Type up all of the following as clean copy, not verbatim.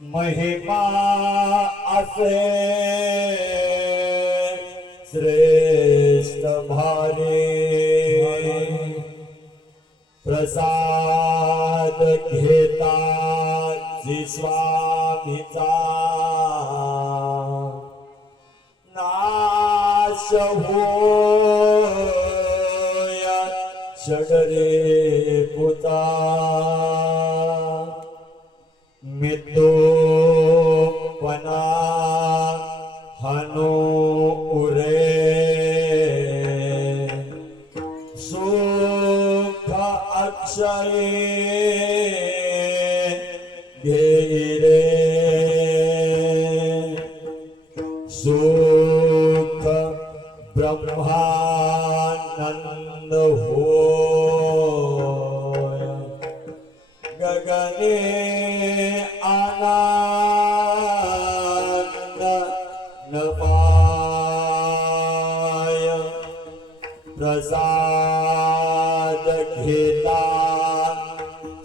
महिमा असे श्रेष्ठ भारी प्रसाद घेता जी स्वामीचा नाश होय षडरे पुता मितोपना हनो उरे सुख अक्षय घेरे सुख ब्रह्मानंद होय गगने आनंद नपाय प्रसाद घेता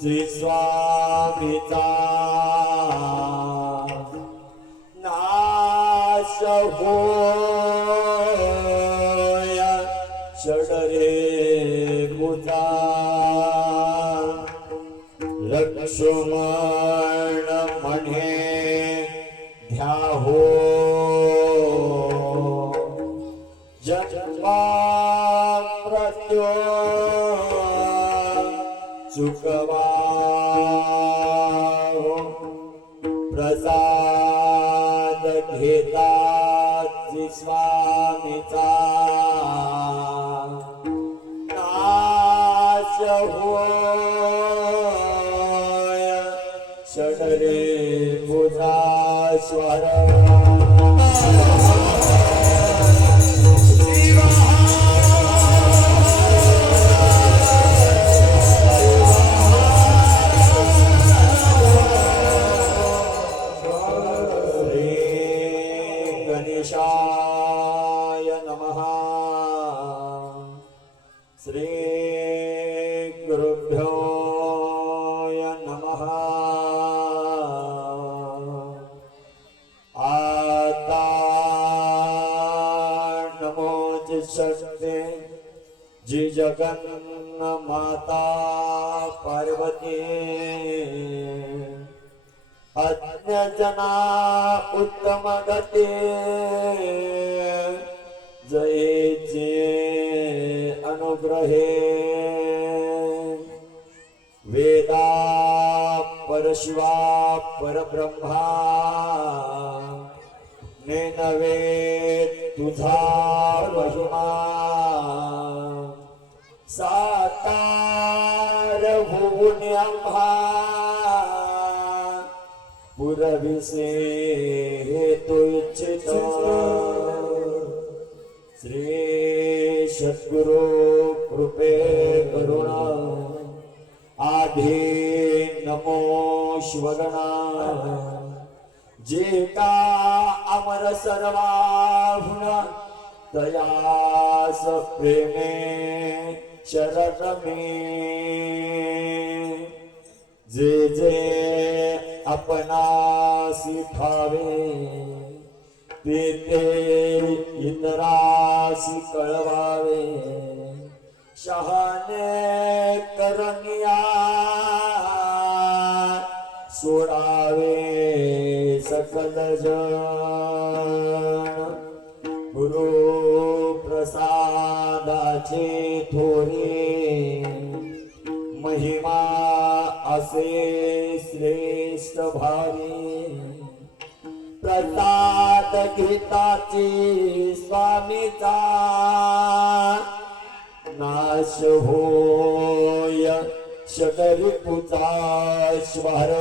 जी स्वामीचा नाश होय षडरे पुता लक्ष्मण म्हणे ध्याहो जन्म मृत्यू चुकवाहो प्रसाद घेता जी स्वामीचा नाश होय षडरे पुता स्वर गणेशाय नमः श्री गुरुभ्यो जी जगन माता पार्वती अन्य जना उत्तम गती जयेचे अनुग्रहे वेदा परशिवा परब्रह्मा नेनवे तुझा महिमा साकार होऊन आम्हा पुरविसे हेतु इच्छित श्री सद्गुरु कृपे करुणा आधी नमो शिवगणा जे का अमर सर्वाहुन दयास प्रेमे शरणमे जे जे आपणासी ठावे ते ते इतरासी कळवावे शहाणे करनिया सोडावे सकल जन गुरु प्रसादाचे थोरे महिमा असे श्रेष्ठ भावी प्रसाद घेताची स्वामीचा नाश होय शकरी पूजा श्वार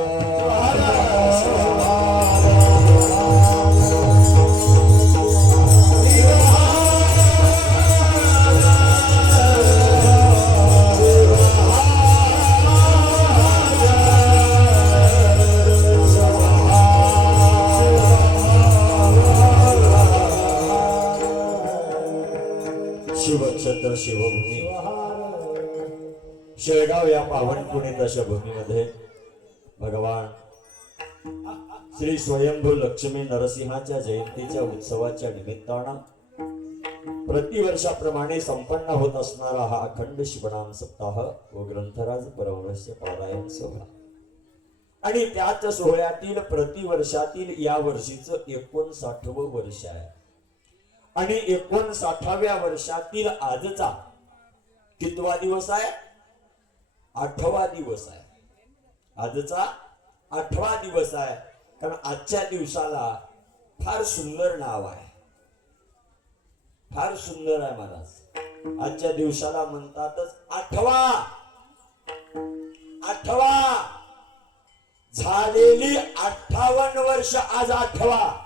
शिवक्षेत्र शिवभूमी शेळगाव या पावन पुणे दशभूमीमध्ये भगवान श्री स्वयंभू लक्ष्मी नरसिंहाच्या जयंतीच्या उत्सवाच्या निमित्तानं प्रतिवर्षाप्रमाणे संपन्न होत असणारा हा अखंड शिवनाम सप्ताह व ग्रंथराज परमहंस पारायण सोहळा आणि त्याच सोहळ्यातील प्रतिवर्षातील या वर्षीचं 59वं वर्ष आहे आणि 59व्या वर्षातील आजचा कितवा दिवस आहे? 8वा दिवस आहे. आजचा 8वा दिवस आहे. कारण आजच्या दिवसाला फार सुंदर नाव आहे, फार सुंदर आहे महाराज. आजच्या दिवसाला म्हणतातच 8वा झालेली 58 वर्ष आज 8वा.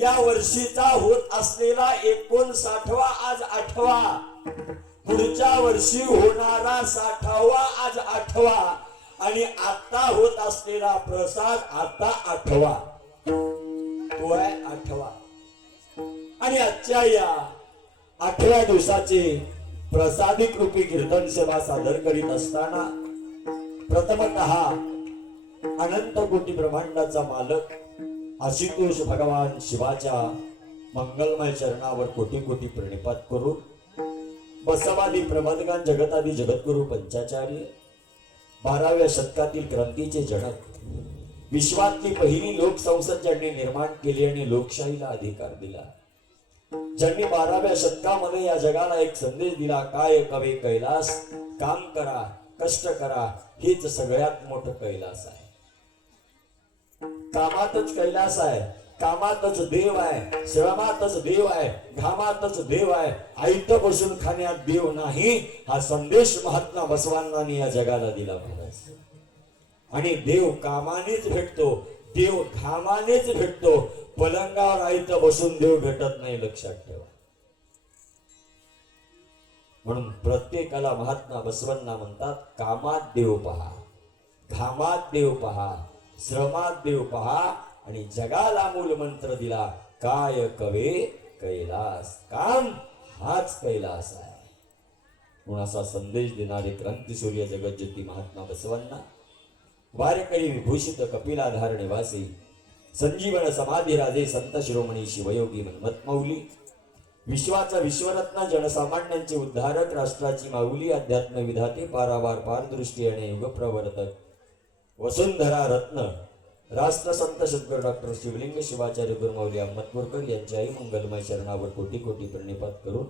या वर्षीचा होत असलेला 59वा आज 8वा. पुढच्या वर्षी होणारा 60वा आज 8वा आणि आता होत असलेला प्रसाद आता 8वा. तो आहे 8वा. आणि आजच्या या 8व्या दिवसाची प्रसादिक रूपी कीर्तन सेवा सादर करीत असताना प्रथमतः अनंत कोटी ब्रह्मांडाचा मालक आशुतोष भगवान शिवाच्या मंगलमय चरणावर कोटी कोटी प्रणिपात करून बसवादी प्रबोधकान जगतादी जगद्गुरु पंचाचार्य 12व्या शतकातील क्रांतीचे जनक विश्वातली पहिली लोकसंसद ज्यांनी निर्माण केली आणि लोकशाहीला अधिकार दिला, ज्यांनी 12व्या शतकामध्ये या जगाला एक संदेश दिला, काय कवे कैलास, काम करा कष्ट करा हेच सगळ्यात मोठं कैलास आहे. कामातच कैलास आहे, कामातच देव आहे, श्रमातच देव आहे, घामातच देव आहे, आयत बसून खाण्यात देव नाही हा संदेश महात्मा बसवांनी या जगाला दिला महाराज. आणि देव कामानेच भेटतो, देव घामानेच भेटतो, पलंगावर आयत बसून देव भेटत नाही, लक्षात ठेवा. म्हणून प्रत्येकाला महात्मा बसवांना म्हणतात कामात देव पहा, घामात देव पहा, श्रमात देव पहा. आणि जगाला मूल मंत्र दिला, काय कवे कैलास, काम हाच कैलास आहे. म्हणून असा संदेश देणारे क्रांतीसूर्य जगज्योती महात्मा बसवांना वारकरी विभूषित कपिलाधार निवासी संजीवन समाधी राजे संत शिरोमणी शिवयोगी मन्मथ मौली विश्वाचा विश्वरत्न, जनसामान्यांचे उद्धारक, राष्ट्राची माऊली, अध्यात्म विधाते, पारावार पारदृष्टी आणि युगप्रवर्तक, वसुंधरा रत्न, राष्ट्रसंत सद्गुरू डॉक्टर शिवलिंग शिवाचार्य गुरुमाऊली अहमदपूरकर यांच्याही मंगलमय चरणावर कोटी कोटी प्रणिपात करून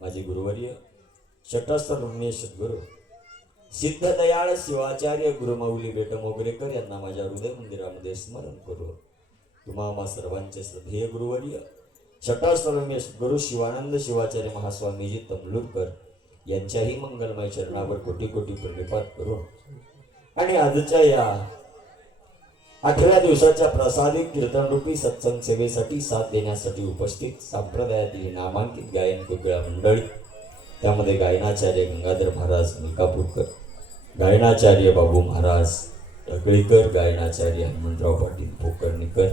माझे गुरुवर्य शटस्थ रमेश सद्गुरू सिद्ध दयाळ शिवाचार्य गुरुमाऊली बेटमोगरेकर यांना माझ्या हृदय मंदिरामध्ये स्मरण करू. तुम्हा सर्वांचे श्रद्धेय गुरुवर्य शटस्थ रमेश गुरु शिवानंद शिवाचार्य महास्वामीजी तमलूरकर यांच्याही मंगलमय चरणावर कोटी कोटी प्रणिपात करून आणि आजच्या या 8व्या दिवसाच्या प्रसादित कीर्तनरूपी सत्संग सेवेसाठी साथ देण्यासाठी उपस्थित संप्रदायातील नामांकित गायन कुकळा मंडळी, त्यामध्ये गायनाचार्य गंगाधर महाराज मिकापूरकर, गायनाचार्य बाबू महाराज टकळीकर, गायनाचार्य हनुमंतराव पाटील पोकर्णीकर,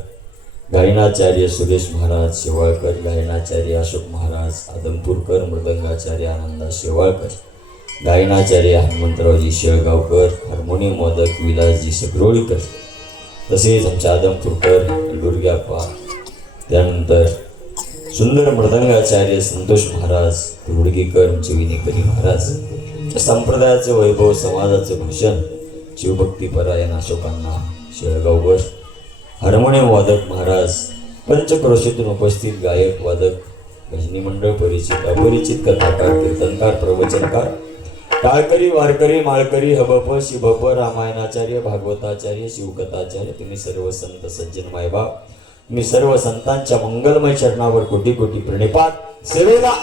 गायनाचार्य सुरेश महाराज शेवाळकर, गायनाचार्य अशोक महाराज आदमपूरकर, मृदंगाचार्य आनंदा शेवाळकर, गायनाचार्य हनुमंतरावजी शेळगावकर, हार्मोनियम वादक विलासजी सगरोळीकर, तसेच आमच्या आदमपूरकर दुर्ग्याप्पा, त्यानंतर सुंदर मृदंगाचार्य संतोष महाराज रुडगीकर, आमचे विनीकरी महाराज, संप्रदायाचे वैभव, समाजाचे भूषण शिवभक्तीपरायण अशोकांना शेळगावकर, हार्मोनियम वादक महाराज, पंचक्रोशीतून उपस्थित गायक वादक, भजनी मंडळ, परिचित अपरिचित, कथाकार, कीर्तनकार, प्रवचनकार, टाळकरी, वारकरी, माळकरी, हबप, शिबप, रामायणाचार्य, भागवताचार्य, शिवकथाचार्य, तुम्ही सर्व संत सज्जन मायबाप, मी सर्व संतांच्या मंगलमय चरणावर कोटी कोटी प्रणिपात. सेवेला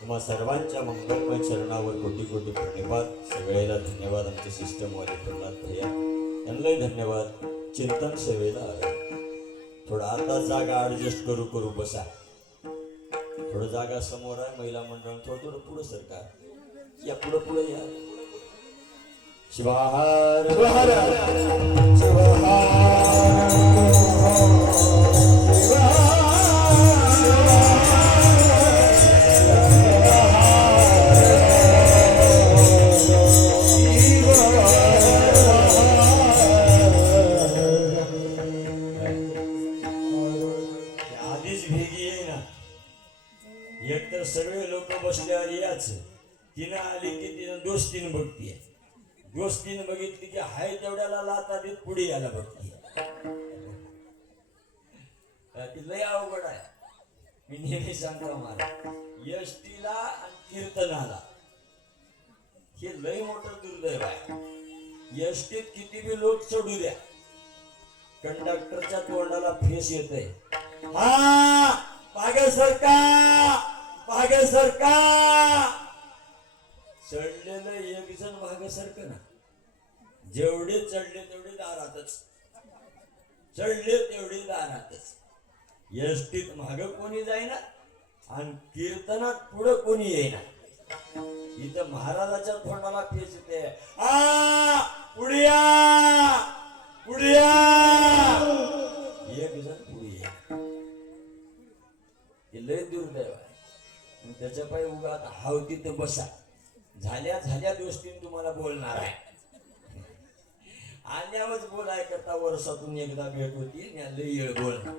तुम्हा सर्वांच्या मंगलमय चरणावर कोटी कोटी प्रणिपात. सगळ्याला धन्यवाद. आमचे सिस्टमवाले प्रल्हाद भैया यांनाही धन्यवाद. चिंतन सेवेला थोडा आता जागा ऍडजस्ट करू बसा. थोडं जागा समोर आहे. महिला मंडळ थोडं पुढं सरकार या पुढं या. शिवाहार एक तर सगळे लोक बसल्यावर याच. तिनं आली की तिनं दोस्तीनं बघतीये. दोस्तीनं बघितली की हाय तेवढ्याला लाता देत पुढे यायला बघतीये. ती लय अवघड आहे. मी नेहमी सांगतो मला यष्टीला आणि कीर्तनाला हे लय मोठं दुर्दैव आहे. यष्टीत किती बी लोक चढू द्या, कंडक्टरच्या तोंडाला फेस येतय. हा मागे सरका चढलेलं एक जण मागे सरक ना. जेवढे चढले तेवढे दारातच, चढले तेवढे दारातच. यष्टीत माग कोणी जाईना आणि कीर्तनात पुढे कोणी येईना. इथं महाराजाच्या तोंडाला फेस येते. पुढे एक जण पुढे लय दुर्दैव आहे. त्याच्या पायी उगा हाव तिथं बसा. झाल्या गोष्टी तुम्हाला बोलणार आहे. आल्यावरच बोलाय करता वर्षातून एकदा भेट होती. लय येळ बोलणार.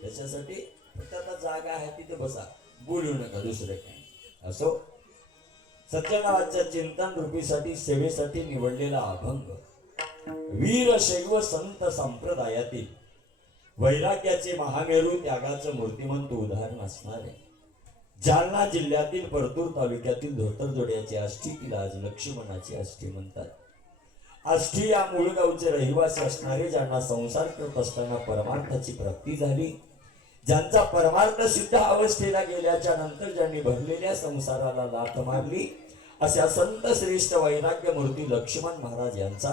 त्याच्यासाठी फक्त आता जागा आहे तिथे बसा, बोलू नका दुसरं काय. असो, सत्यनावाच्या चिंतन रूपीसाठी सेवेसाठी निवडलेला अभंग वीर शैव संत संप्रदायातील वैराग्याचे महामेरू त्यागाचं मूर्तिमंत उदाहरण असणारे जालना जिल्ह्यातील परतूर तालुक्यातील धोतरजोड्याचे आष्टीतील आज लक्ष्मणाची आष्टी म्हणतात. आष्टी या मूळ गावचे रहिवासी असणारे, ज्यांना संसार करत असताना परमार्थाची प्राप्ती झाली, ज्यांचा परमार्थ सिद्ध अवस्थेला गेल्याच्या नंतर ज्यांनी भरलेल्या संसाराला लाथ मारली, अशा संत श्रेष्ठ वैराग्य मूर्ती लक्ष्मण महाराज यांचा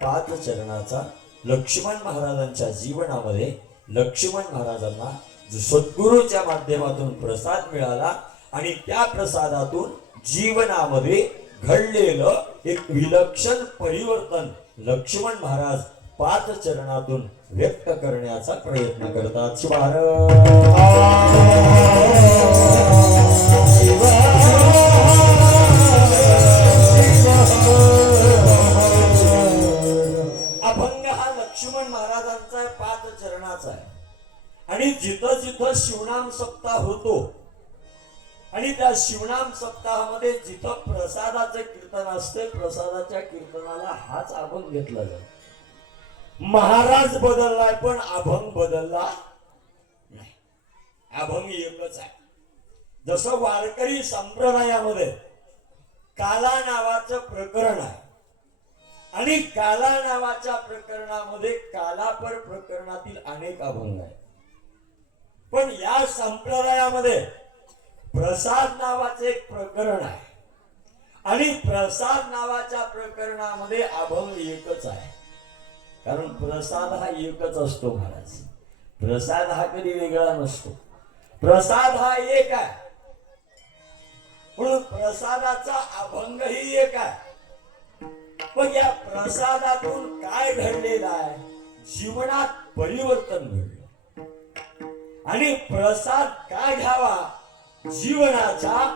पाच चरणाचा लक्ष्मण महाराजांच्या जीवनामध्ये लक्ष्मण महाराजांना सद्गुरूच्या माध्यमातून प्रसाद मिळाला आणि त्या प्रसादातून जीवनामध्ये घडलेलं एक विलक्षण परिवर्तन लक्ष्मण महाराज पाच चरणातून व्यक्त करण्याचा प्रयत्न करतात. अभंग हा लक्ष्मण महाराजांचा पाच चरणाचा आहे. आणि जिथं जिथं शिवनाम सप्ताह होतो आणि त्या शिवनाम सप्ताहामध्ये जिथं प्रसादाचं कीर्तन असते, प्रसादाच्या कीर्तनाला हाच अभंग घेतला जातो. महाराज बदललाय पण अभंग बदलला नाही. अभंग एकच आहे. जसं वारकरी संप्रदायामध्ये काला नावाचं प्रकरण आहे आणि काला नावाच्या प्रकरणामध्ये कालापर प्रकरणातील अनेक अभंग आहेत. पण या संप्रदायामध्ये प्रसाद नावाचे एक प्रकरण आहे आणि प्रसाद नावाच्या प्रकरणामध्ये अभंग एकच आहे. कारण प्रसाद हा एकच असतो महाराज. प्रसाद हा कधी वेगळा नसतो. प्रसाद हा एक आहे म्हणून प्रसादाचा अभंगही एक आहे. पण या प्रसादातून काय घडलेलं आहे, जीवनात परिवर्तन घडलं. आणि प्रसाद का घ्यावा, जीवनाच्या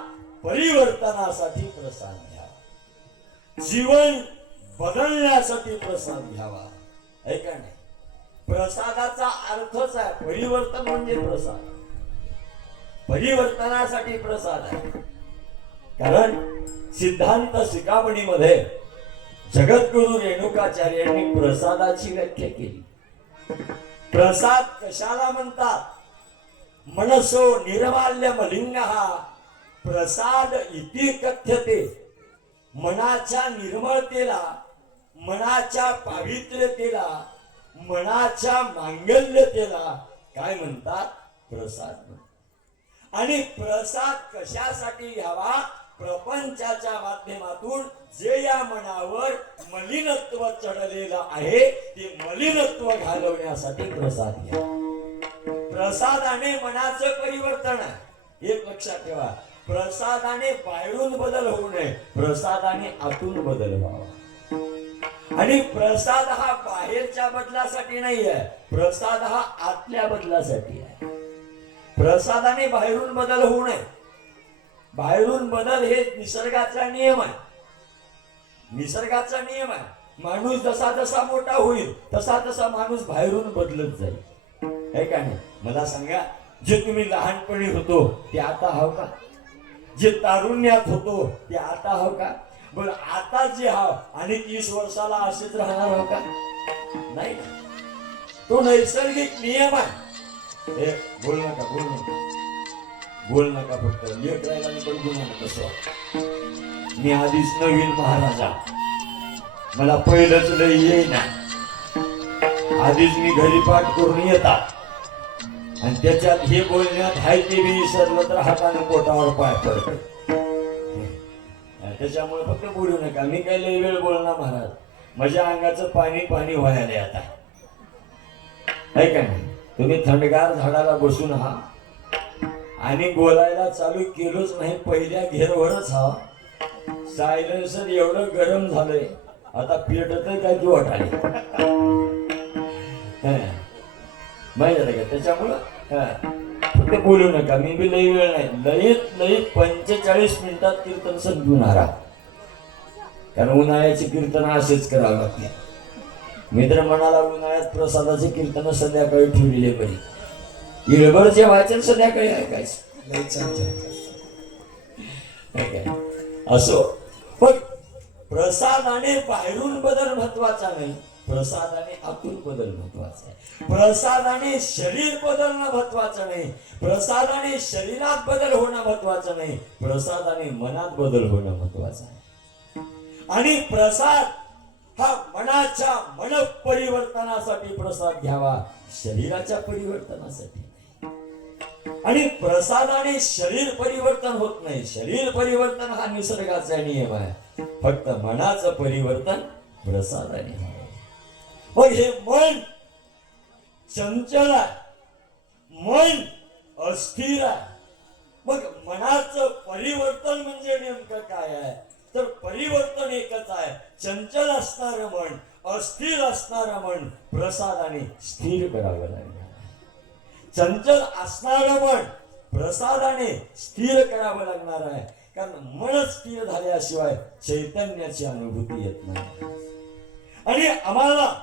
परिवर्तनासाठी प्रसाद घ्यावा, जीवन बदलण्यासाठी प्रसाद घ्यावा. ऐका नाही, प्रसादाचा अर्थच आहे परिवर्तन म्हणजे प्रसाद. परिवर्तनासाठी प्रसाद आहे. कारण सिद्धांत शिखामणीमध्ये जगद्गुरु रेणुकाचार्यांनी प्रसादाची व्याख्या केली. प्रसाद कशाला म्हणतात? मनसो निर्माल्य मलिंगहा प्रसाद इति कथ्यते. मनाच्या निर्मळतेला, मनाच्या पावित्र्यतेला, मनाच्या मांगल्यतेला काय म्हणतात? प्रसाद. आणि प्रसाद कशासाठी घ्यावा? प्रपंचाच्या माध्यमातून जे या मनावर मलिनत्व चढलेलं आहे ते मलिनत्व घालवण्यासाठी प्रसाद घ्या. प्रसादाने मनाचं परिवर्तन आहे. एक लक्षात ठेवा, प्रसादाने बाहेरून बदल होऊ नये, प्रसादाने आतून बदल व्हावा. आणि प्रसाद हा बाहेरच्या बदलासाठी नाही आहे, प्रसाद हा आतल्या बदलासाठी आहे. प्रसादाने बाहेरून बदल होऊ नये. बाहेरून बदल हे निसर्गाचा नियम आहे. निसर्गाचा नियम आहे. माणूस जसा जसा मोठा होईल तसा तसा माणूस बाहेरून बदलत जाईल. है का नाही? मला सांगा, जे तुम्ही लहानपणी होतो ते आता हाव का? जे तारुण्यात होतो ते आता हाव का? बरं, आता जे हाव आणि 30 वर्षाला असेच राहणार हो का? नाही. तो नैसर्गिक नियम आहे. हे बोल नका, बोल नका, बोल नका. फक्त लेकरायला पण बोलू नका. कसं मी आधीच नवीन महाराजा, मला पहिलंच लय येईना. आधीच मी घरी पाठ करून येतात आणि त्याच्यात हे बोलण्यात हाय ते बी विसरलं तर हाताने पोटावर पाय पडतो. त्याच्यामुळे फक्त बोलू नका. मी काय लय वेळ बोलणार महाराज, माझ्या अंगाचं पाणी पाणी व्हायला आता. आहे का नाही? तुम्ही थंडगार झाडाला बसून हा आणि बोलायला चालू केलोच नाही, पहिल्या घेरवरच हा सायलेन्सर एवढं गरम झालंय आता पेटत काय तू वाटाले माहिती झालं का त्याच्यामुळं फक्त बोलू नका मी बी लई वेळ नाही लईत 45 मिनिटात कीर्तन संपवून आहात कारण उन्हाळ्याची कीर्तन असेच करावं लागते मित्र म्हणाला उन्हाळ्यात प्रसादाचे कीर्तन संध्याकाळी ठेवलेले बरी इळभरचे वाचन संध्याकाळी ऐकायचं असो पण प्रसादाने बाहेरून बदल महत्वाचा नाही प्रसादाने आतून बदल महत्वाचा आहे प्रसादाने शरीर बदलणं महत्वाचं नाही प्रसादाने शरीरात बदल होणं महत्वाचं नाही प्रसादाने मनात बदल होणं महत्वाचं आहे आणि प्रसाद हा मनाच्या मन परिवर्तनासाठी प्रसाद घ्यावा शरीराच्या परिवर्तनासाठी आणि प्रसादाने शरीर परिवर्तन होत नाही शरीर परिवर्तन हा निसर्गाचा नियम आहे फक्त मनाचं परिवर्तन प्रसादाने मग हे मन चंचल आहे मन अस्थिर आहे मग मनाचं परिवर्तन म्हणजे नेमकं काय आहे तर परिवर्तन एकच आहे चंचल असणारं मन अस्थिर असणारं मन प्रसादाने स्थिर करावं लागेल चंचल असणारं मन प्रसादाने स्थिर करावं लागणार आहे कारण मन स्थिर झाल्याशिवाय चैतन्याची अनुभूती येत नाही आणि आम्हाला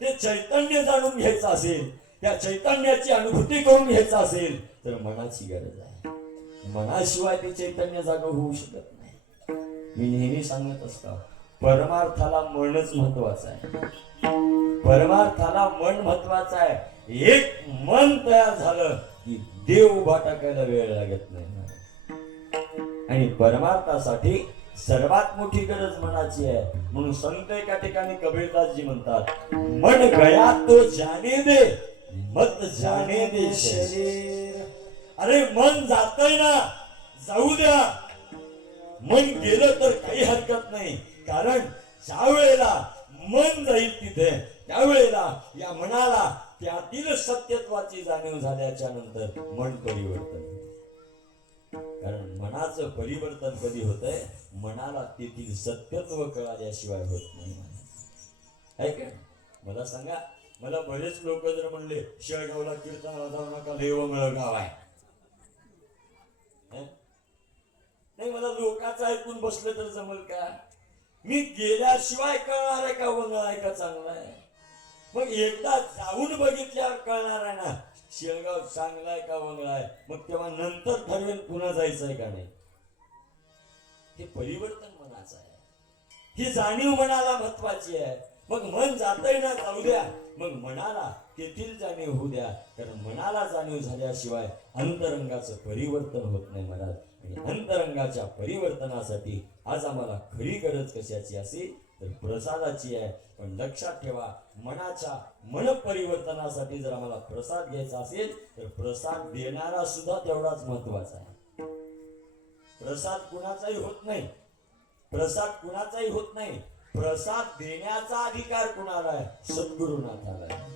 ते चैतन्य जाणून घ्यायचं असेल त्या चैतन्याची अनुभूती करून घ्यायचं असेल तर मनाची गरज आहे मनाशिवाय ते चैतन्य जाणून होऊ शकत नाही मी नेहमी सांगत असतो परमार्थाला मनच महत्वाचं आहे परमार्थाला मन महत्वाचं आहे एक मन तयार झालं की देव उभा टाकायला वेळ लागत नाही आणि परमार्थासाठी सर्वात मोठी गरज मनाची आहे म्हणून संत एका ठिकाणी कबीरदासजी म्हणतात मन गया तो जाने दे मत जाने दे शरीर अरे मन जातय ना जाऊ द्या मन गेलं तर काही हरकत नाही कारण ज्या वेळेला मन जाईल तिथे त्यावेळेला या मनाला त्यातील सत्यत्वाची जाणीव झाल्याच्या नंतर मन परिवर्तन कारण मनाचं परिवर्तन कधी होतंय मनाला तेथील सत्यत्व कळाल्याशिवाय होत नाही आहे का मला सांगा मला बरेच लोक जर म्हणले शेळगावला कीर्तनाला जाऊ नका देवमळ गाव आहे नाही मला लोकांचं ऐकून बसलं तर जमल का मी गेल्याशिवाय कळणार आहे का वंगळ आहे का चांगला आहे मग एकदा जाऊन बघितल्यावर कळणार आहे ना शेळगाव चांगलाय का वंगळाय मग तेव्हा नंतर ठरवेल पुन्हा जायचंय का नाही हे परिवर्तन मनाचं आहे ही जाणीव मनाला महत्वाची आहे मग मन जातय ना जाऊ द्या मग मनाला तेथील जाणीव होऊ द्या कारण मनाला जाणीव झाल्याशिवाय अंतरंगाचं परिवर्तन होत नाही महाराज आणि अंतरंगाच्या परिवर्तनासाठी आज आम्हाला खरी गरज कशाची असेल तर प्रसादाची आहे पण लक्षात ठेवा मनाच्या मन परिवर्तनासाठी जर आम्हाला प्रसाद घ्यायचा असेल तर प्रसाद देणारा सुद्धा तेवढाच महत्वाचा आहे प्रसाद कुणाचाही होत नाही प्रसाद कुणाचाही होत नाही प्रसाद देण्याचा अधिकार कुणाला आहे सद्गुरुनाथाला आहे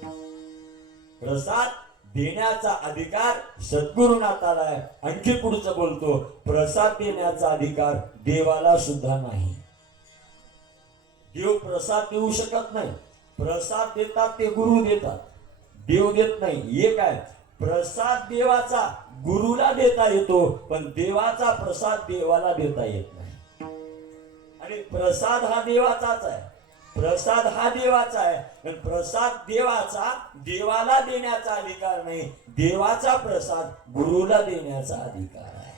प्रसाद देण्याचा अधिकार सद्गुरुनाथाला आहे आणखी पुढचं बोलतो प्रसाद देण्याचा अधिकार देवाला सुद्धा नाही देव प्रसाद देऊ शकत नाही प्रसाद देतात ते गुरु देतात देव देत नाही एक आहे प्रसाद देवाचा गुरुला देता येतो पण देवाचा प्रसाद देवाला देता येत नाही आणि प्रसाद हा देवाचाच आहे प्रसाद हा देवाचा आहे पण प्रसाद देवाचा देवाला देण्याचा अधिकार नाही देवाचा प्रसाद गुरुला देण्याचा अधिकार आहे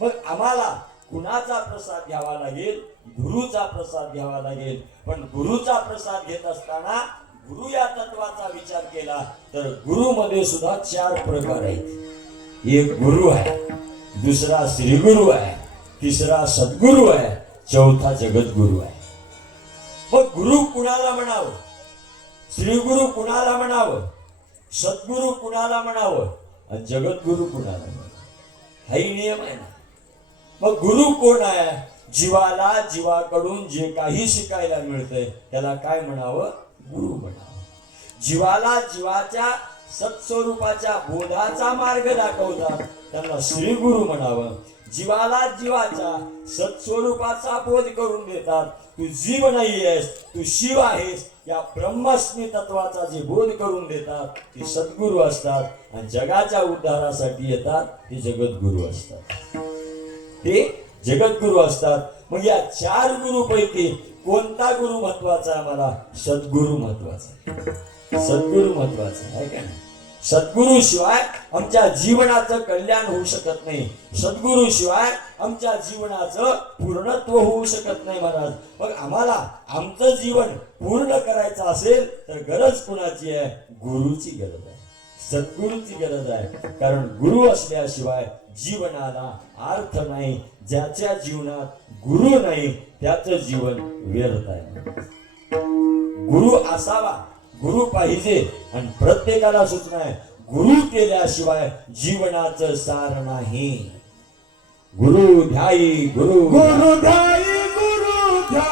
मग आम्हाला कुणाचा प्रसाद घ्यावा लागेल गुरुचा प्रसाद घ्यावा लागेल पण गुरुचा प्रसाद घेत असताना गुरु या तत्वाचा विचार केला तर गुरु मध्ये सुद्धा 4 प्रकार आहेत एक गुरु आहे दुसरा श्री गुरु आहे तिसरा सद्गुरु आहे चौथा जगद्गुरु आहे मग गुरु कुणाला म्हणावं श्री गुरु कुणाला म्हणावं सद्गुरु कुणाला म्हणावं आणि जगद्गुरु कुणाला म्हणावं हाही नियम आहे ना मग गुरु कोण आहे जीवाला जीवाकडून जे काही शिकायला मिळतंय त्याला काय म्हणावं गुरु म्हणावं जीवाला जीवाच्या सत्स्वरूपाच्या बोधाचा मार्ग दाखवतात त्यांना श्री गुरु म्हणावं. जीवाला जीवाच्या सत्स्वरूपाचा बोध करून देतात. तू जीव नाही आहेस, तू शिव आहेस या ब्रह्मस्मी तत्वाचा जे बोध करून देतात ते सद्गुरू असतात. आणि जगाच्या उद्धारासाठी येतात ते जगद्गुरू असतात. ते जगद्गुरू असतात. मग या चार गुरु पैकी कोणता गुरु महत्वाचा आहे? मला सद्गुरू महत्वाचा आहे. सद्गुरू महत्वाचा आहे का नाही? सद्गुरू शिवाय आमच्या जीवनाचं कल्याण होऊ शकत नाही. सद्गुरू शिवाय आमच्या जीवनाचं पूर्णत्व होऊ शकत नाही महाराज. मग आम्हाला आमचं जीवन पूर्ण करायचं असेल तर गरज कुणाची आहे? गुरुची गरज आहे, सद्गुरूची गरज आहे. कारण गुरु असल्याशिवाय जीवनाला अर्थ नाही. ज्याच्या जीवनात गुरु नाही त्याचं जीवन व्यर्थ आहे. गुरु असावा, गुरु पाहिजे. आणि प्रत्येकाला सूचना आहे, गुरु केल्याशिवाय जीवनाचं सार नाही. गुरु ध्याई गुरु गुरु ध्याई गुरु ध्याई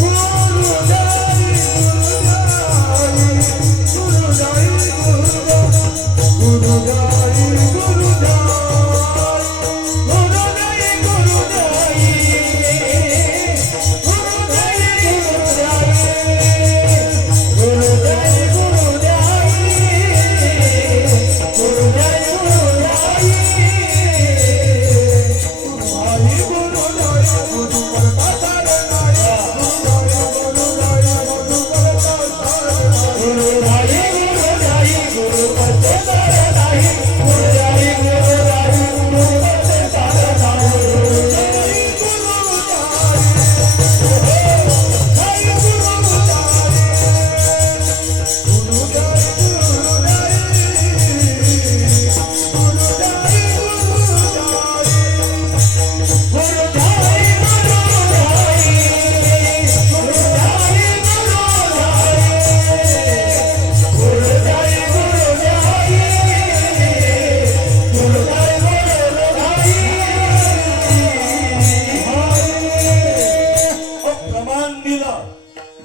गुरु ध्याई गुरु ध्याई गुरु ध्याई गुरु ध्याई गुरु ध्याई गुरु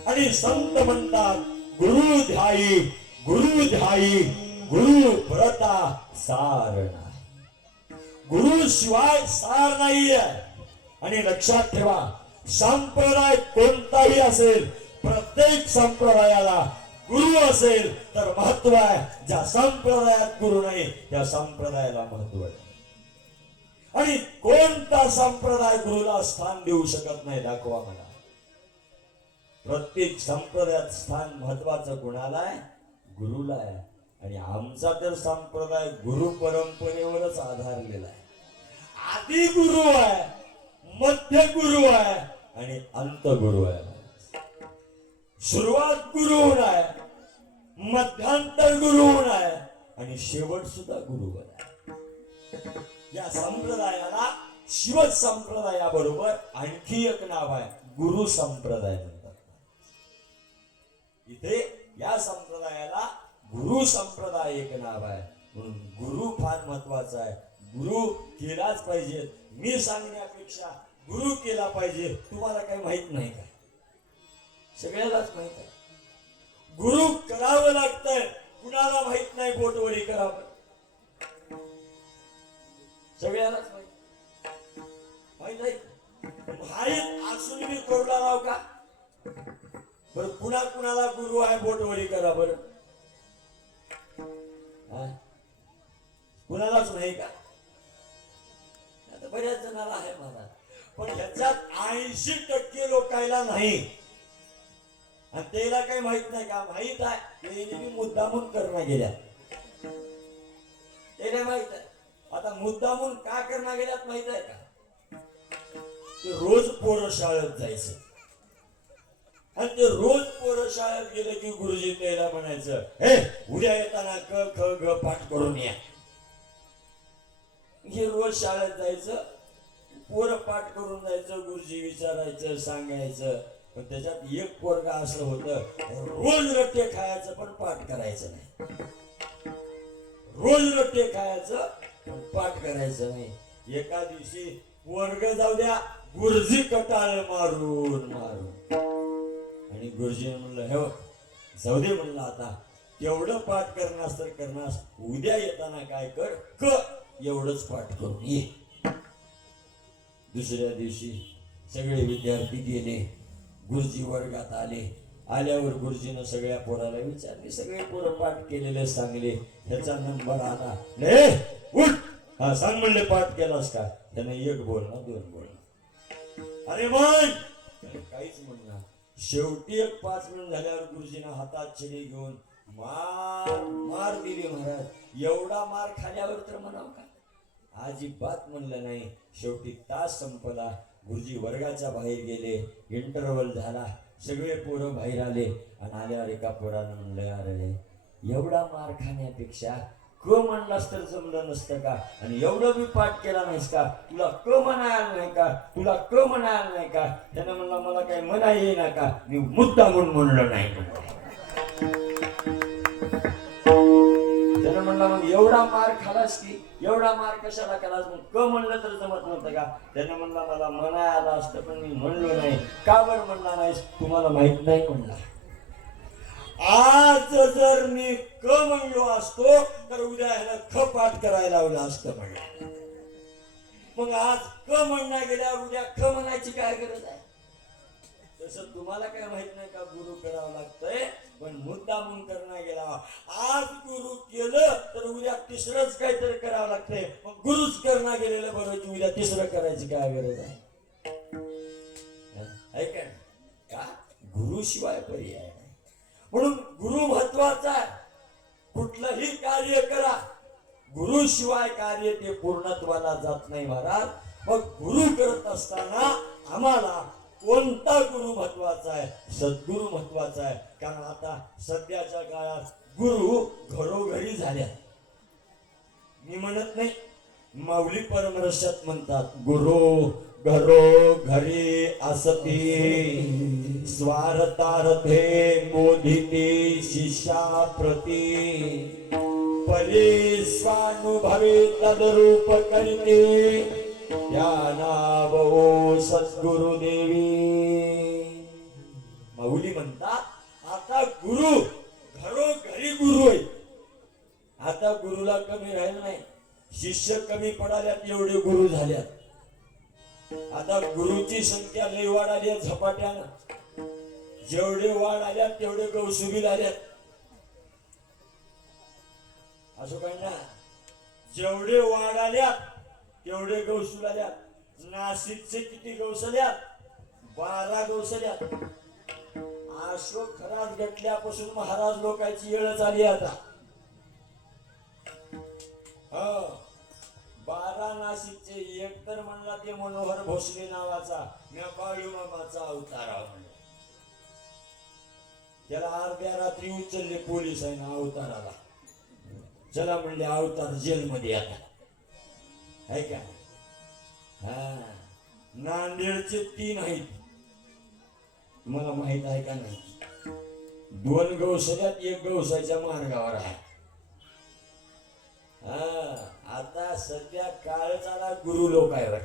आणि संत म्हणतात गुरु ध्याई गुरु ध्याई गुरु परता सार नाही. गुरु शिवाय सार नाहीये. आणि लक्षात ठेवा, संप्रदाय कोणताही असेल, प्रत्येक संप्रदायाला गुरु असेल तर महत्व आहे. ज्या संप्रदायात गुरु नाही त्या संप्रदायाला महत्व आहे. आणि कोणता संप्रदाय गुरुला स्थान देऊ शकत नाही? दाखवा मला. प्रत्येक संप्रदायात स्थान महत्वाचं कोणाला आहे? गुरुला आहे. आणि आमचा तर संप्रदाय गुरु परंपरेवरच आधारलेला आहे. आदि गुरु आहे, मध्य गुरु आहे आणि अंत गुरु आहे. सुरुवात गुरुहून आहे, मध्यांतर गुरुहून आहे आणि शेवट सुद्धा गुरुवर आहे. या संप्रदायाला शिव संप्रदायाबरोबर आणखी एक नाव आहे, गुरु संप्रदाय म्हणतात. इथे या संप्रदायाला गुरु संप्रदाय एक नाव आहे. म्हणून गुरु फार महत्वाचा आहे. गुरु केलाच पाहिजे. मी सांगण्यापेक्षा गुरु केला पाहिजे. तुम्हाला काही माहित नाही का? सगळ्यालाच माहित आहे. गुरु करावं लागतंय. कुणाला माहित नाही बोटवडी करावं? सगळ्यालाच माहित आहे. माहित असून मी करूला राव का? बरं कुणाला गुरु आहे बोटवडी करा बरं. कुणालाच नाही का? आता बऱ्याच जणाला आहे महाराज, पण ह्याच्यात 80% लोकांना नाही. आणि त्याला काही माहित नाही का? माहित आहे, ते मुद्दामून करणं गेल्या. ते नाही माहित आहे. आता मुद्दामून का करणं गेल्यात माहित आहे का? ते रोज पोरं शाळेत जायचं आणि ते रोज पोरं शाळेत गेले की गुरुजी त्याला म्हणायचं, हे उद्या येताना क ख ग पाठ करून या. हे रोज शाळेत जायचं, पोरं पाठ करून जायचं, गुरुजी विचारायचं, सांगायचं. पण त्याच्यात एक पोरगा असं होतं, रोज रट्टे खायचं पण पाठ करायचं नाही. रोज रट्टे खायचं पण पाठ करायचं नाही. एका दिवशी वर्ग जाऊ द्या, गुरुजी कटाळ मारून मारून आणि गुरुजीने म्हणलं हे जाऊ दे म्हणलं आता तेवढं पाठ करण्यास तर करण्यास उद्या येताना काय कर क एवढंच पाठ करून ये. दुसऱ्या दिवशी सगळे विद्यार्थी गेले. गुरुजी वर्गात आले. आल्यावर गुरुजीनं सगळ्या पोराला विचारले. सगळे पोरं पाठ केलेले सांगले. ह्याचा नंबर आला. रे उठ, हा सांग म्हणले पाठ केलास का? त्याने एक बोलला, दोन बोलला. अरे मन काहीच म्हणणार. शेवटी एक 5 मिनिट झाल्यावर गुरुजीनं हातात छडी घेऊन मार दिली. महाराज एवढा मार खाल्यावर तर म्हणाव का? अजिबात म्हणलं नाही. शेवटी तास संपला. गुरुजी वर्गाच्या बाहेर गेले. इंटरव्हल झाला. सगळे पोरं बाहेर आले आणि आल्यावर एका पोरानं म्हणलं अरे एवढा मार खाण्यापेक्षा क म्हणलास तर जमलं नसतं का? आणि एवढं मी पाठ केला नाहीस का? तुला क म्हणायला नाही का? तुला क म्हणायला नाही का? त्यानं म्हणला मला काही म्हणा येईना का? मी मुद्दा म्हणून म्हणलं नाही. त्यानं म्हणला मग एवढा मार खालास की एवढा मार कशाला केलास? मग क म्हणलं तर जमत नव्हतं का? त्यानं म्हणला मला म्हणायला असतं पण मी म्हणलो नाही. का बरं म्हणला नाहीस? तुम्हाला माहित नाही म्हणला. आज जर मी क म्हणलो असतो तर उद्या ह्याला ख पाठ करायला लावलं असतं म्हणलं. मग आज क म्हणण्या गेल्यावर उद्या ख म्हणायची काय गरज आहे? तसं तुम्हाला काय माहित नाही का गुरु करावं लागतंय? पण मुद्दा म्हणून करणं गेला. आज गुरु केलं तर उद्या तिसरंच काहीतरी करावं लागतंय. मग गुरुच करणं गेलेलं बरं की उद्या तिसरं करायची काय गरज आहे? ऐका का गुरु शिवाय पर्याय नाही. म्हणून गुरु महत्वाचा आहे. कुठलंही कार्य करा गुरु शिवाय कार्य ते पूर्णत्वाला जात नाही महाराज. मग गुरु करत असताना आम्हाला कोणता गुरु महत्वाचा आहे? सद्गुरु महत्वाचा आहे. कारण आता सध्याच्या काळात गुरु घरोघरी झाल्या. मी म्हणत नाही, माऊली परमरशात म्हणतात गुरु घरोघरी असती स्वार्थार्थे मोदिती शिष्या प्रती परी स्वानुभवे तदरूप करते या नावो सद्गुरुदेवी. माऊली म्हणतात आता गुरु घरोघरी गुरु आहे. आता गुरुला कमी राहिलं नाही. शिष्य कमी पडाल्यात एवढे गुरु झाल्यात. आता गुरुची संख्या लई वाढाली आहे झपाट्यानं. जेवढे वाढ आल्यात तेवढे गौसुबील आल्यात. असं काही ना, जेवढे वाढ आल्यात तेवढे गौसूल आल्यात. नाशिकचे किती गौसल्यात? 12 गौसल्यात. अशोक खरात गटल्यापासून महाराज लोकांची वेळ झाली आता. 12 नाशिकचे. एक तर म्हणला ते मनोहर भोसले नावाचा बाळूमामाचा अवतार. त्याला अर्ध्या रात्री उचलले पोलीस आहे ना अवताराला. चला म्हणले अवतार जेलमध्ये आता. आहे का? नांदेडचे 3 आहेत. मला माहित आहे का नाही? 2 गौसल्यात, 1 गौसाच्या मार्गावर आहे. आता सध्या काळ चाला गुरु लोकांवर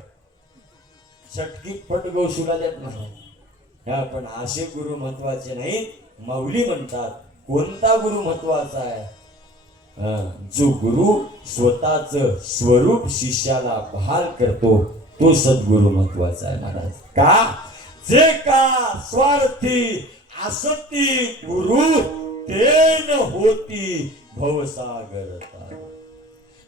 चटकीत फट गौसुलाल्यात नाही. पण असे गुरु महत्वाचे नाहीत. माऊली म्हणतात कोणता गुरु महत्वाचा आहे? जो गुरु स्वतःच स्वरूप शिष्याला बहाल करतो तो सद्गुरु महत्वाचा आहे महाराज. का जे का स्वार्थी आसक्ती गुरु तेन होती भवसागर तार.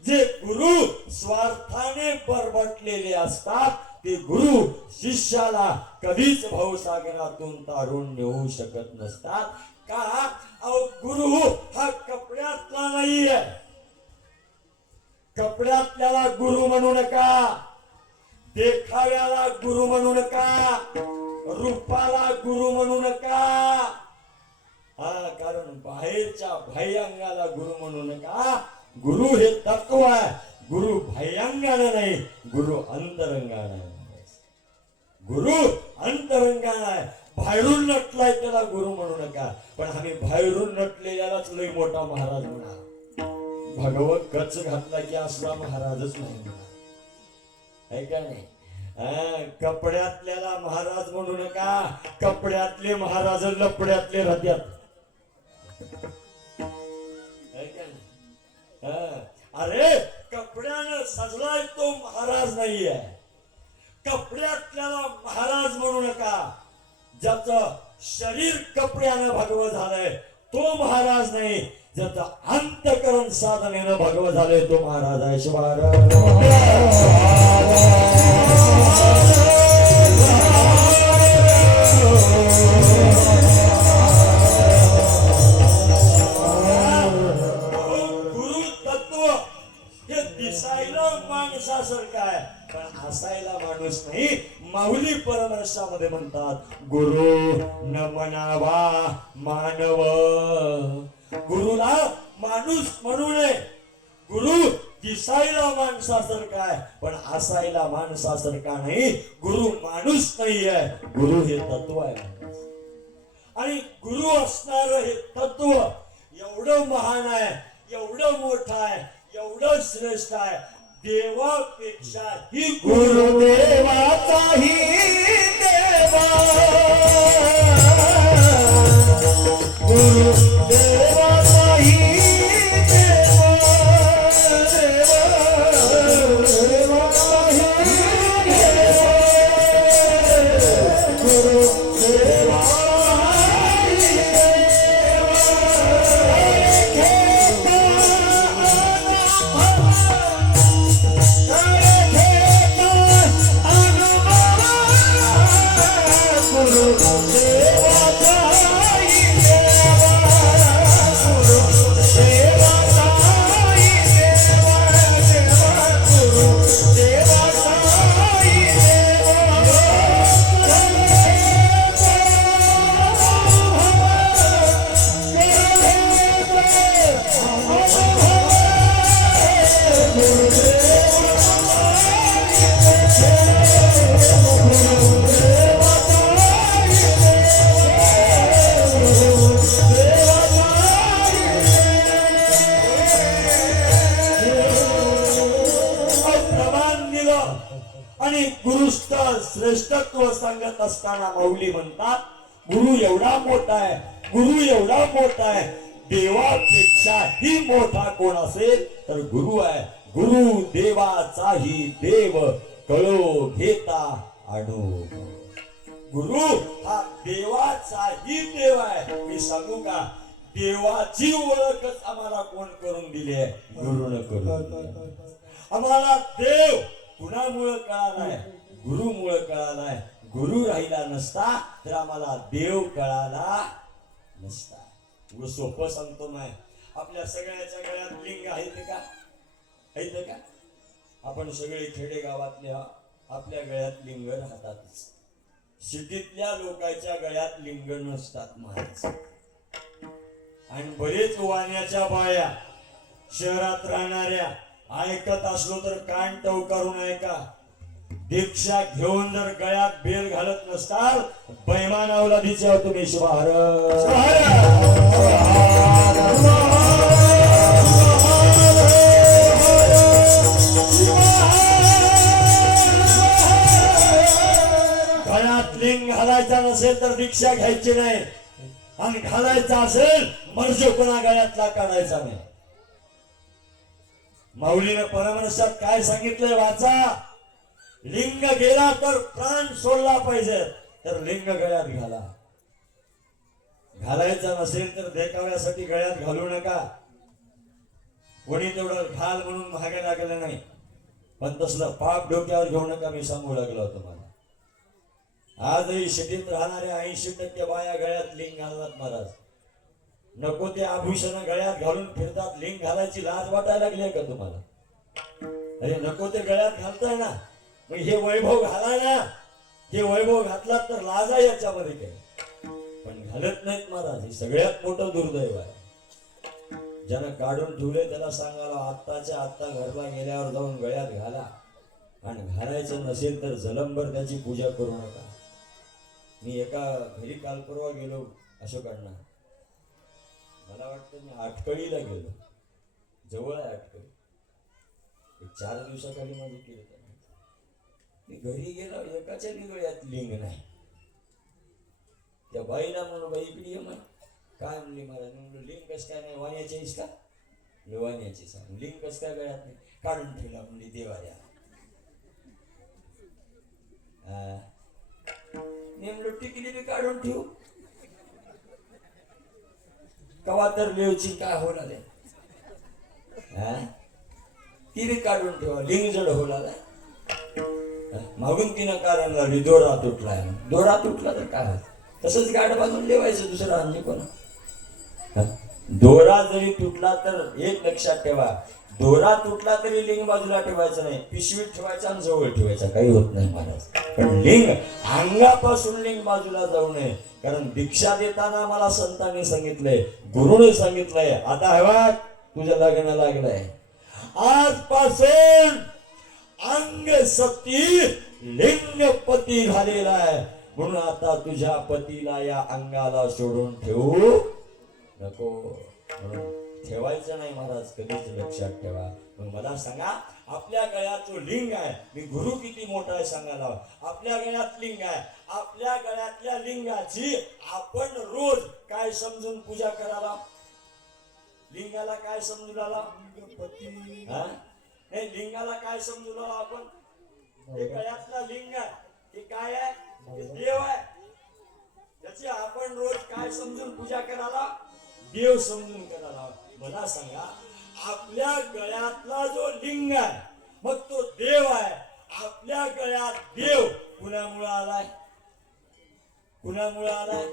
जे गुरु स्वार्थाने बरबटलेले असतात ते गुरु शिष्याला कधीच भवसागरातून तारून नेऊ शकत नसतात. का गुरु हा कपड्यातला नाहीये. कपड्यातल्याला गुरु म्हणू नका. देखाव्याला गुरु म्हणू नका. रूपाला गुरु म्हणू नका. कारण बाहेरच्या बाह्यांगाला गुरु म्हणू नका. गुरु हे तत्व आहे. गुरु बाह्यांगाने नाही, गुरु अंतरंगाने. गुरु अंतरंगाने आहे. बाहेरून नटलाय त्याला गुरु म्हणू नका. पण आम्ही बाहेरून नटलेल्यालाच लई मोठा महाराज म्हणा. भगवत कच घातला की असला महाराजच नाही म्हणा. आहे का नाही? कपड्यातल्याला महाराज म्हणू नका, कपड्यातले महाराज लपड्यातले राहत्यात. है का नाही? अरे कपड्यानं सजलाय तो महाराज नाहीये. कपड्यातल्याला महाराज म्हणू नका. ज्याचं शरीर कपड्यानं भगवं झालंय तो महाराज नाही, ज्याचं अंतकरण साधनेनं भगवं झालंय तो महाराज आहे. गुरु तत्व हे दिसायला माणसासारखं आहे पण असायला माणूस नाही. माऊली परमर्शामध्ये म्हणतात गुरु न म्हणावा मानव. गुरुला माणूस म्हणू नये. गुरु दिसायला माणसासारखा आहे पण असायला माणसासारखा नाही. गुरु माणूस नाही आहे, गुरु हे तत्व आहे. आणि गुरु असणार हे तत्व एवढं महान आहे, एवढं मोठं आहे, एवढं श्रेष्ठ आहे. देवापेक्षा ही गुरुदेवाचाही देवा, गुरुदेवाचाही देवा, देवाचाही देवा, गुरुदेवा आणि गुरुस्त श्रेष्ठत्व सांगत असताना माऊली म्हणतात गुरु एवढा मोठा आहे, गुरु एवढा मोठा आहे, देवापेक्षा ही मोठा कोण असेल तर गुरु आहे. गुरु देवाचाही देव कळो घेता आणू. गुरु हा देवाचाही देव आहे. मी सांगू का, देवाची ओळखच आम्हाला कोण करून दिली आहे? गुरुनं करून. आम्हाला देव कुणामुळे कळालाय? गुरुमुळे कळालाय. गुरु राहिला नसता तर आम्हाला देव कळाला नसता. सोपं सांगतो नाही, आपल्या सगळ्याच्या गळ्यात लिंग आहेत का? आहेत का? आपण सगळे खेडेगावातले आपल्या गळ्यात लिंग राहतातच. सिटीतल्या लोकांच्या गळ्यात लिंग नसतात महाराज. आणि बरेच वाण्याच्या बाया शहरात राहणाऱ्या ऐकत असलो तर कान टवकारून ऐका. दीक्षा घेऊन जर गळ्यात बेल घालत नसताल बैमान अवलादीचे तुम्ही. शुभार गळ्यात लिंग घालायचा नसेल तर दीक्षा घ्यायची नाही. आणि घालायचा असेल मर्जोपणा गळ्यातला काढायचा नाही. माऊलीने परमर्शात काय सांगितलंय वाचा. लिंग गेला तर प्राण सोडला पाहिजे, तर लिंग गळ्यात घाला. घालायचा नसेल तर देखाव्यासाठी गळ्यात घालू नका. कोणी तेवढं घाल म्हणून महागे लागलं नाही, पण तसलं पाप डोक्यावर घेऊ नका. मी सांगू लागलो तुम्हाला. आजही सिटीत राहणाऱ्या 80% बाया गळ्यात लिंग घालतात महाराज. नको ते आभूषण गळ्यात घालून फिरतात. लिंग घालायची लाज वाटायला लागली आहे का तुम्हाला? अरे नको ते गळ्यात घालताय ना, मग हे वैभव घाला ना. हे वैभव घातलात तर लाज आहे याच्यामध्ये काय? पण घालत नाहीत महाराज. हे सगळ्यात मोठं दुर्दैव आहे. ज्यानं काढून ठेवले त्याला सांगायला आत्ताच्या आत्ता घरला गेल्यावर जाऊन गळ्यात घाला. आणि घालायचं नसेल तर जलंभर त्याची पूजा करू नका. मी एका घरी काल परवा गेलो अशोकांना. मला वाटतं मी आटकळीला गेलो. जवळ आहे आटकळी. 4 दिवसाखाली माझी कीर्तन. मी घरी गेलो एकाच्या गळ्यात लिंग नाही. त्या बाईला म्हणून बाई इकडे ये मग काय म्हणली मला म्हणलं लिंग कस काय नाही वाण्याची आहेस का वाण्याची सांग लिंग कस काय गळ्यात नाही काढून ठेवला म्हणली देवाऱ्या. नेमलं टिकली बी काढून ठेवू कवा तर लेवची काय होणार आहे ती बी काढून ठेवा लिंग जड होणार आहे. मागून तिनं कारण लावली दोरा तुटलाय दोरा तुटला तर काय तसंच गाड बांधून ठेवायचं दुसरा आणली कोण. दोरा जरी तुटला तर एक लक्षात ठेवा दोरा तुटला तरी लिंग बाजूला ठेवायचं नाही पिशवीत ठेवायचा आणि जवळ ठेवायचा काही होत नाही महाराज. पण लिंग अंगापासून लिंग बाजूला जाऊ नये कारण दीक्षा देताना मला संतांनी सांगितलंय गुरुने सांगितलंय आता हवा तुझं लग्न लागलंय आजपासून अंग सती लिंगपती झालेला आहे म्हणून आता तुझ्या पतीला या अंगाला सोडून ठेवू नको म्हणून ठेवायचं नाही महाराज कधीच लक्षात ठेवा. मग मला सांगा आपल्या गळ्यात जो लिंग आहे मी गुरु किती मोठा आहे सांगायला आपल्या गळ्यात लिंग आहे आपल्या गळ्यातल्या लिंगाची आपण रोज काय समजून पूजा करायला लिंगाला काय समजून आला नाही लिंगाला काय समजून आला आपण हे गळ्यातला लिंग आहे हे काय आहे हे देव आहे त्याची आपण रोज काय समजून पूजा करायला देव समजून करायला. मला सांगा आपल्या गळ्यातला जो लिंग आहे मग तो देव आहे आपल्या गळ्यात देव कुणामुळे आलाय कुणामुळे आलाय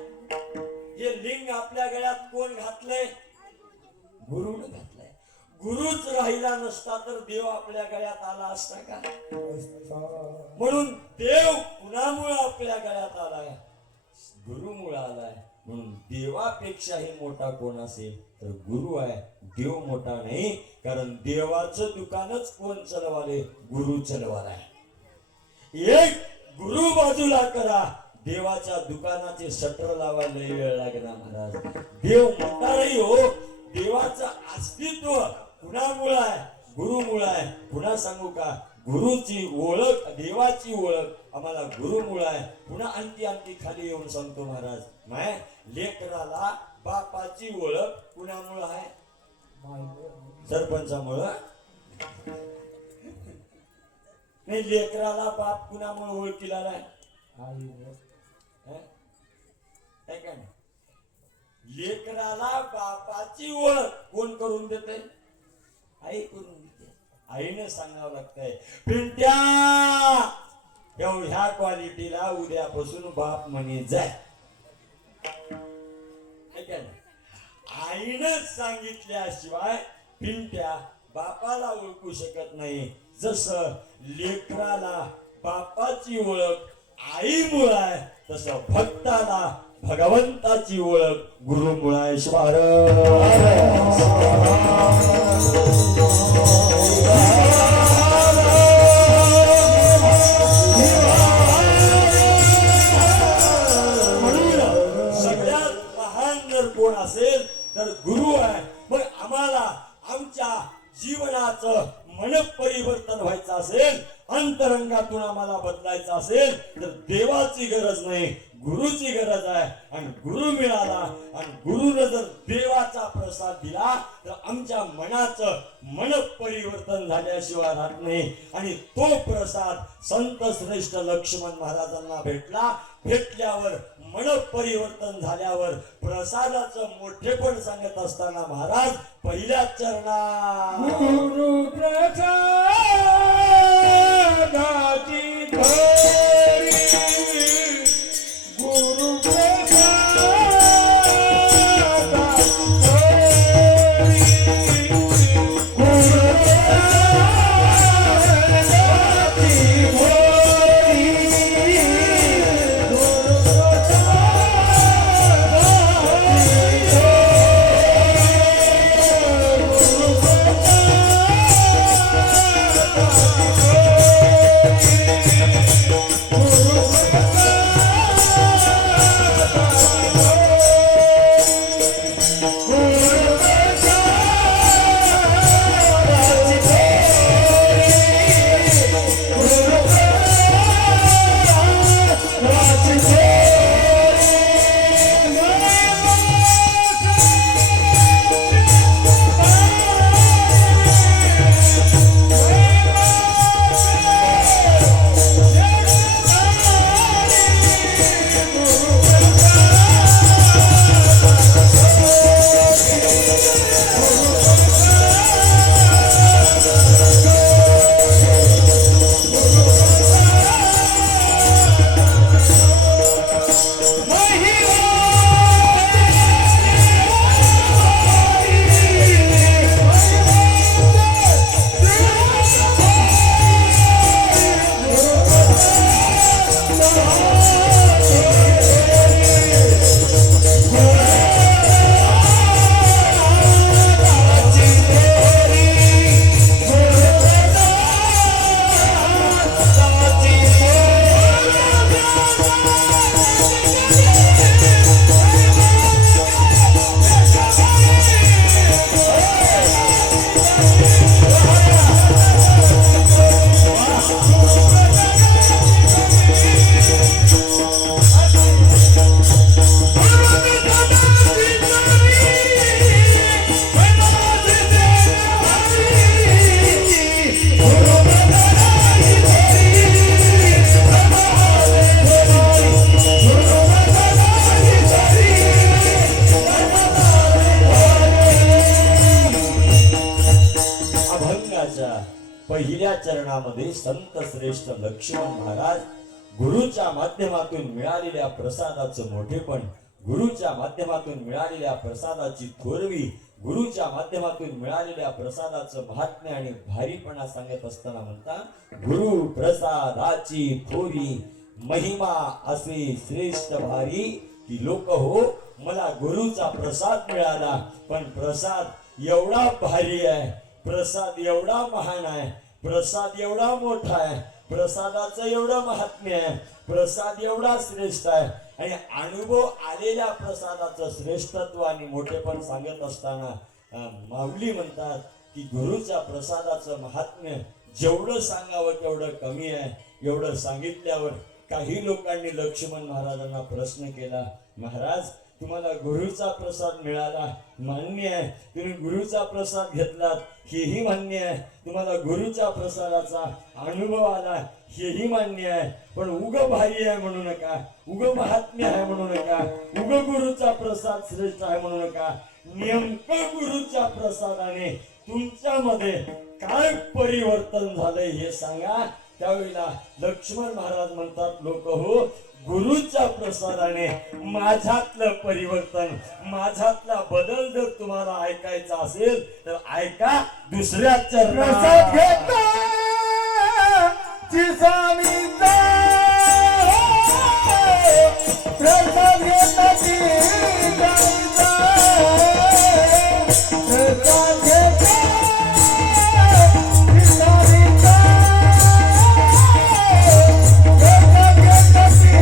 हे लिंग आपल्या गळ्यात कोण घातलंय गुरुने घातलंय. गुरुच राहिला नसता तर देव आपल्या गळ्यात आला असता का. म्हणून देव कुणामुळे आपल्या गळ्यात आलाय गुरुमुळे आलाय. म्हणून देवापेक्षाही मोठा कोण असेल तर गुरु आहे देव मोठा नाही कारण देवाचं दुकानच कोण चालवाले गुरु चालवालाय. एक गुरु बाजूला करा देवाच्या दुकानाचे शटर लावायला वेळ लागणार महाराज. देव मोठा नाही हो देवाचं अस्तित्व कुणामुळे आहे गुरुमुळे आहे. पुन्हा सांगू का गुरुची ओळख देवाची ओळख आम्हाला गुरुमुळे आहे. पुन्हा आणखी खाली येऊन सांगतो महाराज माय लेकराला बापाची ओळख कुणामुळे आहे सरपंचामुळं नाही लेकराला बाप कुणामुळे ओळखीला लेकराला बापाची ओळख कोण करून देते आई करून देते. आईने सांगावं लागतंय पिंट्या ह्या क्वालिटीला उद्यापासून बाप म्हणे जाय. आईनं सांगितल्याशिवाय पिंट्या बापाला ओळखू शकत नाही. जसं लेकराला बापाची ओळख आईमुळे आहे तसं भक्ताला भगवंताची ओळख गुरुमुळे आहे. सगळ्यात महान जर कोण असेल तर गुरु आहे. मग आम्हाला आमच्या जीवनाचं मन परिवर्तन व्हायचं असेल अंतरंगातून आम्हाला बदलायचं असेल तर देवाची गरज नाही गुरुची गरज आहे. आणि गुरु मिळाला आणि गुरुने जर देवाचा प्रसाद दिला तर आमच्या मनाचं मन परिवर्तन झाल्याशिवाय राहत नाही. आणि तो प्रसाद संत श्रेष्ठ लक्ष्मण महाराजांना भेटला. भेटल्यावर मन परिवर्तन झाल्यावर प्रसादाचं मोठेपण सांगत असताना महाराज पहिल्या चरणा गुरु प्रसादाची धरी गुरु पहिल्या चरणामध्ये संत श्रेष्ठ लक्ष्मण महाराज गुरुच्या माध्यमातून मिळालेल्या प्रसादाचं मोठेपण, गुरुच्या माध्यमातून मिळालेल्या प्रसादाची थोरवी, गुरुच्या माध्यमातून मिळालेल्या प्रसादाचं महात्म्य आणि भारीपणा सांगत असताना म्हणतात, गुरु प्रसादाची थोरी महिमा असे श्रेष्ठ भारी की लोक हो, मला गुरुचा प्रसाद मिळाला, पण प्रसाद एवढा भारी आहे, प्रसाद एवढा महान आहे, प्रसाद एवढा मोठा आहे, प्रसादाचं एवढं महात्म्य आहे, प्रसाद एवढा श्रेष्ठ आहे. आणि अनुभव आलेल्या प्रसादाचं श्रेष्ठत्व आणि मोठेपण सांगत असताना माऊली म्हणतात की गुरुच्या प्रसादाचं महात्म्य जेवढं सांगावं तेवढं कमी आहे. एवढं सांगितल्यावर काही लोकांनी लक्ष्मण महाराजांना प्रश्न केला, महाराज तुम्हाला गुरुचा प्रसाद मिळाला मान्य आहे, तुम्ही गुरुचा प्रसाद घेतलात हेही मान्य आहे, तुम्हाला गुरुच्या प्रसादाचा अनुभव आला हेही मान्य आहे, पण उग भारी आहे म्हणू नका, उग महात्म्य आहे म्हणू नका, उग गुरुचा प्रसाद श्रेष्ठ आहे म्हणू नका. नेमकं गुरुच्या प्रसादाने तुमच्यामध्ये काय परिवर्तन झालंय हे सांगा. त्यावेळेला लक्ष्मण महाराज म्हणतात, लोक हो, गुरुच्या प्रसादाने माझ्यातलं परिवर्तन, माझ्यातला बदल जर तुम्हाला ऐकायचा असेल तर ऐका दुसऱ्या चरणात घेता चिसामीचा प्रसाद घेता चिसामीचा प्रसाद घेता चिसामीचा प्रसाद घेता चिसामीचा प्रसाद घेता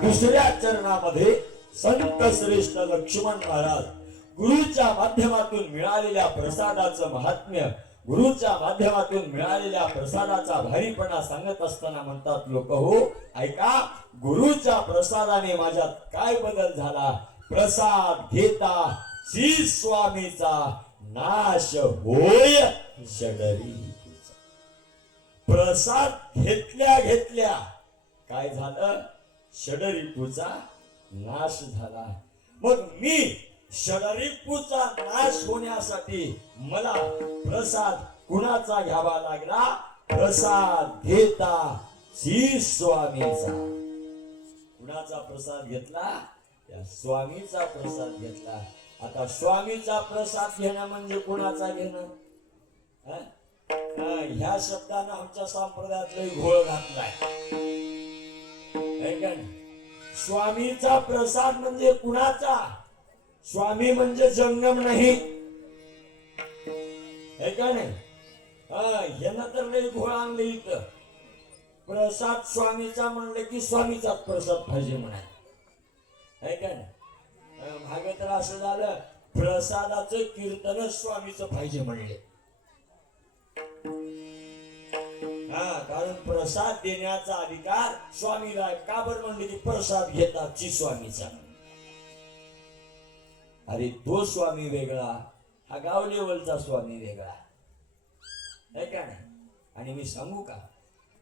दुसऱ्या चरणामध्ये संत श्रेष्ठ लक्ष्मण महाराज गुरुच्या माध्यमातून मिळालेल्या प्रसादाचं महात्म्य, गुरुच्या माध्यमातून मिळालेल्या प्रसादाचा भारीपणा सांगत असताना म्हणतात, लोक हो ऐका, गुरुच्या प्रसादाने माझ्यात काय बदल झाला. प्रसाद घेता श्री स्वामीचा नाश होय षडरी. प्रसाद घेतल्या घेतल्या काय झालं, षडरिपूचा नाश झाला. मग मी षडरिपूचा नाश होण्यासाठी मला प्रसाद कुणाचा घ्यावा लागला, प्रसाद घेता श्री स्वामीचा. कुणाचा प्रसाद घेतला? त्या स्वामीचा प्रसाद घेतला. आता स्वामीचा प्रसाद घेणं म्हणजे कुणाचा घेणं? ह्या शब्दानं आमच्या संप्रदायात लई घोळ घातलाय. है का नाही? स्वामीचा प्रसाद म्हणजे कुणाचा? स्वामी म्हणजे जंगम नाही, है का नाही? ह्यानं तर लई घोळ आणलं इथं. प्रसाद स्वामीचा म्हणलं की स्वामीचाच प्रसाद पाहिजे म्हणाय, है का नाही? मागे तर असं झालं, प्रसादाचं कीर्तनच स्वामीचं पाहिजे म्हणले. कारण प्रसाद देण्याचा अधिकार स्वामीला आहे. का बरं म्हणले की प्रसाद घेतात ची स्वामीचा. अरे तो स्वामी वेगळा, हा गाव लेवलचा स्वामी वेगळा, है का नाही? आणि मी सांगू का,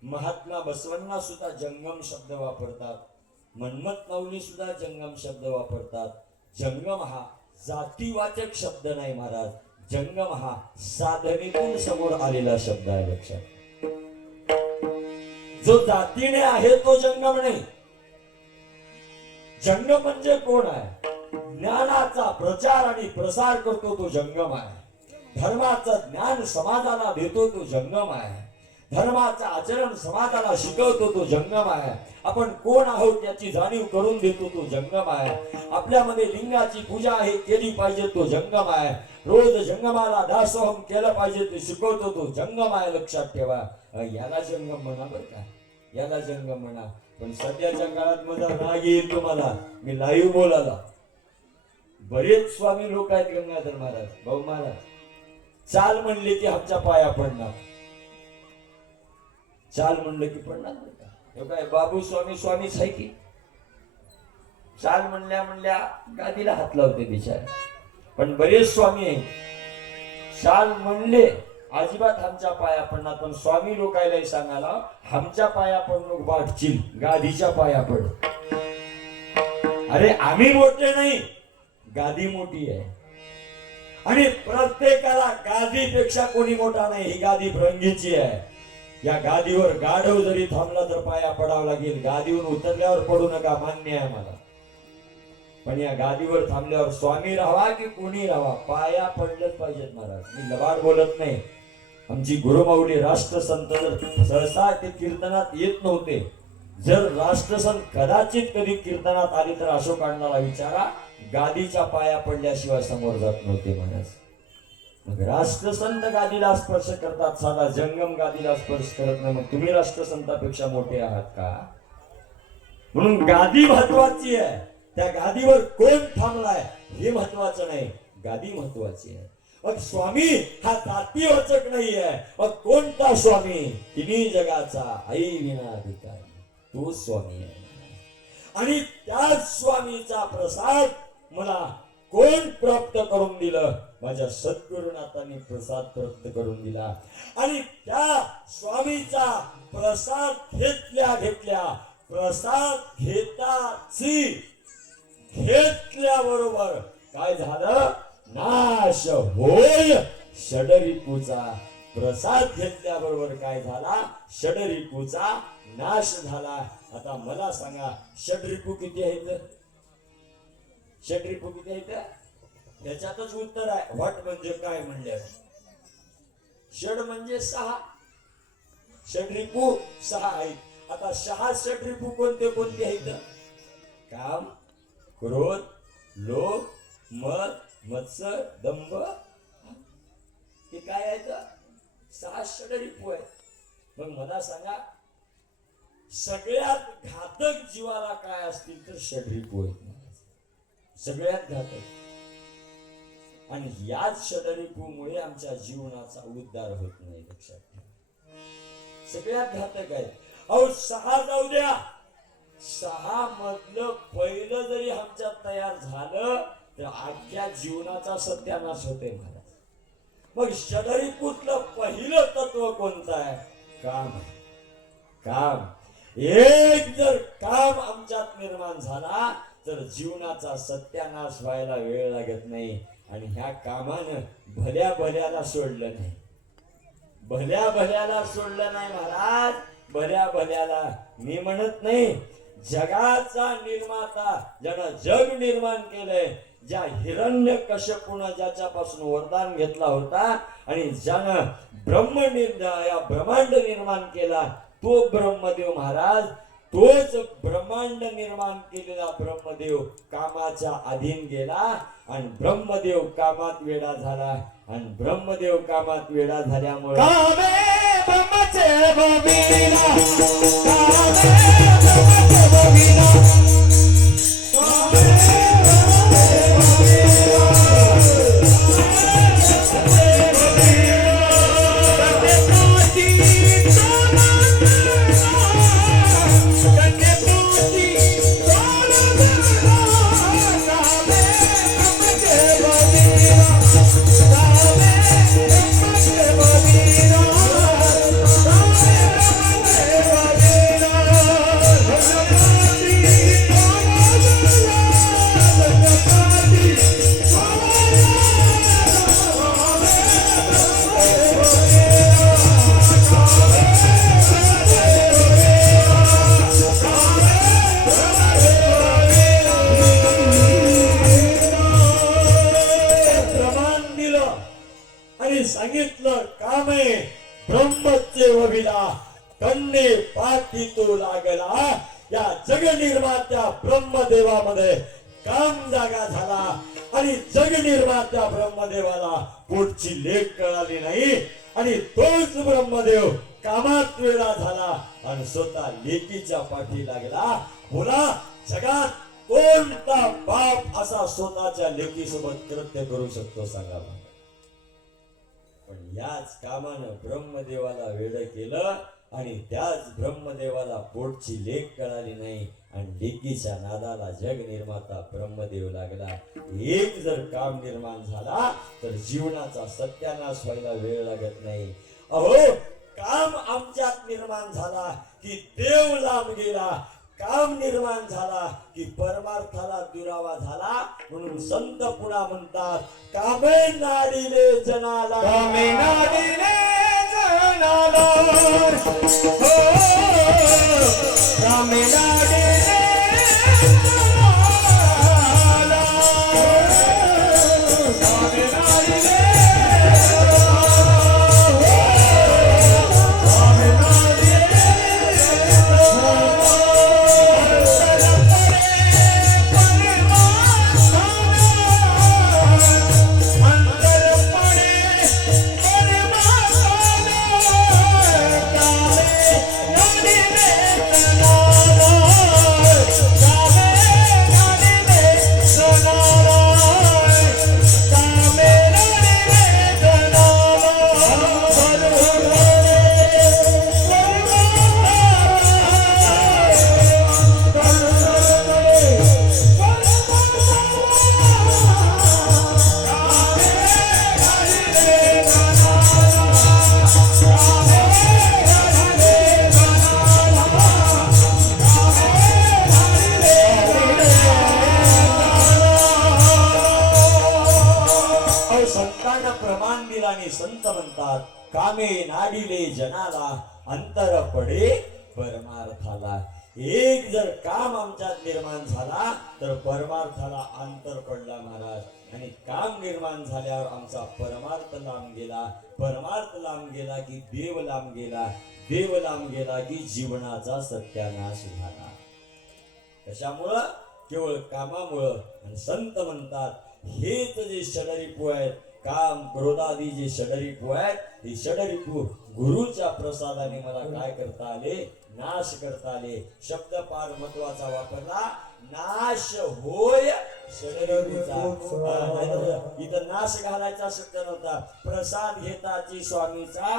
महात्मा बसवण्णा सुद्धा जंगम शब्द वापरतात, मन्मथ माऊली सुद्धा जंगम शब्द वापरतात. जंगम हा जातीवाचक शब्द नाही महाराज, जंगम हा साधनेतून समोर आलेला शब्द आहे. लक्षात, जो जातीने आहे तो जंगम नाही. जंगम म्हणजे कोण आहे? ज्ञानाचा प्रचार आणि प्रसार करतो तो जंगम आहे. धर्माचं ज्ञान समाजाला देतो तो जंगम आहे. धर्माचं आचरण समाजाला शिकवतो तो जंगम आहे. आपण कोण आहोत याची जाणीव करून देतो तो जंगम आहे. आपल्यामध्ये लिंगाची पूजा आहे केली पाहिजे तो जंगम आहे. रोज जंगमाला दासोहम केलं पाहिजे ते शिकवतो तो जंगम आहे. लक्षात ठेवा, याला जंगम म्हणा बरं का, याला जंगम म्हणा. पण सध्याच्या काळात माझा राग येईल तुम्हाला, मी लाईव्ह बोलायला. बरेच स्वामी लोक आहेत गंगाधर महाराज, भाऊ महाराज, चाल म्हणले की आमच्या पाया पडणार. चाल म्हणलं की पडणार नाही का? हे काय बाबू स्वामी स्वामीच आहे की? चाल म्हणल्या गादीला हात लावते बिचारे. पण बरेच स्वामी आहे, चाल म्हणले अजिबात आमच्या पाया पडणार. पण स्वामी लोकायलाही सांगायला, आमच्या पाया पडणं वाटशील, गादीच्या पाया पड. अरे आम्ही मोठे नाही, गादी मोठी आहे. आणि प्रत्येकाला गादीपेक्षा कोणी मोठा नाही. ही गादी भ्रंगीची आहे. या गादीवर गाढव जरी थांबला तर पाया पडावं लागेल. गादीवर उतरल्यावर पडू नका, मान्य आहे मला. पण या गादीवर थांबल्यावर स्वामी राहावा की कोणी राहावा, पाया पडलंच पाहिजेत महाराज. मी लबाड बोलत नाही. आमची गुरुमाऊली राष्ट्रसंत जर सहसा ते कीर्तनात येत नव्हते. जर राष्ट्रसंत कदाचित कधी कीर्तनात आले तर अशोकांना विचारा, गादीच्या पाया पडल्याशिवाय समोर जात नव्हते महाराज. मग राष्ट्रसंत गादीला स्पर्श करतात, साधा जंगम गादीला स्पर्श करत नाही. मग तुम्ही राष्ट्रसंतापेक्षा मोठे आहात का? म्हणून गादी महत्वाची आहे. त्या गादीवर कोण थांबलाय हे महत्वाचं नाही, गादी महत्वाची आहे. मग स्वामी हा जातीवाचक नाही आहे. मग कोणता स्वामी? तिन्ही जगाचा आई विना अधिकारी तो स्वामी आहे. आणि त्या स्वामीचा प्रसाद मला कोण प्राप्त करून दिलं? माझ्या सद्गुरुनाथांनी प्रसाद प्राप्त करून दिला. आणि त्या स्वामीचा प्रसाद घेतल्या प्रसाद घेतल्याबरोबर काय झालं? नाश होय षडरिपूचा. प्रसाद घेतल्याबरोबर काय झाला? षडरिपूचा नाश झाला. आता मला सांगा, षडरिपू किती आहेत? षडरिपू किती आहेत? त्याच्यातच उत्तर आहे. वट म्हणजे काय म्हणले? षड म्हणजे 6, षडरिपू 6 आहेत. आता 6 षडरिपू कोणते कोणते आहेत? काम, क्रोध, लोभ, मद, मत्सर, दंभ. हे काय आहेत? 6 षडरिपू आहेत. मग मला सांगा, सगळ्यात घातक जीवाला काय असतील तर षडरिपू आहेत. सगळ्यात घातक. आणि याच षडरिपूमुळे आमच्या जीवनाचा उद्धार होत नाही. लक्षात ठेवा, सगळ्यात घातक आहे. अहो 6 जाऊ द्या, 6 मधलं पहिलं जरी आमच्यात तयार झालं तर अख्ख्या जीवनाचा सत्यानाश होते महाराज. मग षडरिपूतलं पहिलं तत्व कोणतं आहे? काम आहे. काम. एक जर काम आमच्यात निर्माण झाला तर जीवनाचा सत्यानाश व्हायला वेळ लागत नाही. आणि ह्या कामानं भल्या भल्याला सोडलं नाही. भल्या भल्याला सोडलं नाही महाराज. भल्या भल्याला मी म्हणत नाही, जगाचा निर्माता ज्यानं जग निर्माण केलंय, ज्या हिरण्यकश्यपूनं ज्याच्यापासून वरदान घेतला होता आणि ज्यानं या ब्रह्मांड निर्माण केला, तो ब्रह्मदेव महाराज, तोच ब्रह्मांड निर्माण केलेला ब्रह्मदेव कामाच्या अधीन गेला आणि ब्रह्मदेव कामात वेडा झाला आणि ब्रह्मदेव कामात वेडा झाल्यामुळे कामे ब्रह्मचे बबिना कामे ब्रह्मचे बबिना कामे सांगितलं कामे ब्रह्मचे वभिला कन्ने पाठी तो लागला. या जगनिर्मात्या ब्रह्मदेवामध्ये काम जागा झाला आणि जगनिर्मात्या ब्रह्मदेवाला पुढची लेख कळाली नाही आणि तोच ब्रह्मदेव कामात वेळा झाला आणि स्वतः लेकीच्या पाठी लागला. बोला, जगात कोणता बाप असा स्वतःच्या लेकीसोबत कृत्य करू शकतो सांगा मला. पण याच कामानं ब्रह्मदेवाला वेड केलं आणि त्याच ब्रह्मदेवाला पोटची लेख कळाली नाही आणि लेकीच्या नादाला जग निर्माता ब्रह्मदेव लागला. एक जर काम निर्माण झाला तर जीवनाचा सत्यानाश व्हायला वेळ लागत नाही. अहो, काम आमच्यात निर्माण झाला की देव लांब गेला, काम निर्माण झाला की परमार्थाला दुरावा झाला. म्हणून संत पुन्हा म्हणतात, कामे नाडिले जनाला, कामे नाडिले जनाला, हो कामे नाडिले जनाला, कामे नाडिले संत म्हणतात, कामे नाडिले जनाला, अंतर पडे परमार्थाला. एक जर काम आमच्यात निर्माण झाला तर परमार्थाला अंतर पडला महाराज. आणि काम निर्माण झाल्यावर आमचा परमार्थ लांब गेला, परमार्थ लांब गेला की देव लांब गेला, देव लांब गेला की जीवनाचा सत्यानाश झाला. कशामुळं? केवळ कामामुळं. आणि संत म्हणतात, हेच जे षडरिपू आहेत, काम क्रोधादी जे षडरिपू आहेत, हे षडरिपू गुरुच्या प्रसादाने मला काय करता आले? नाश करता आले. शब्द फार महत्वाचा वापरला, नाश होय षडरिपूचा. इथं नाश घालायचा शब्द नव्हता. प्रसाद घेताची स्वामीचा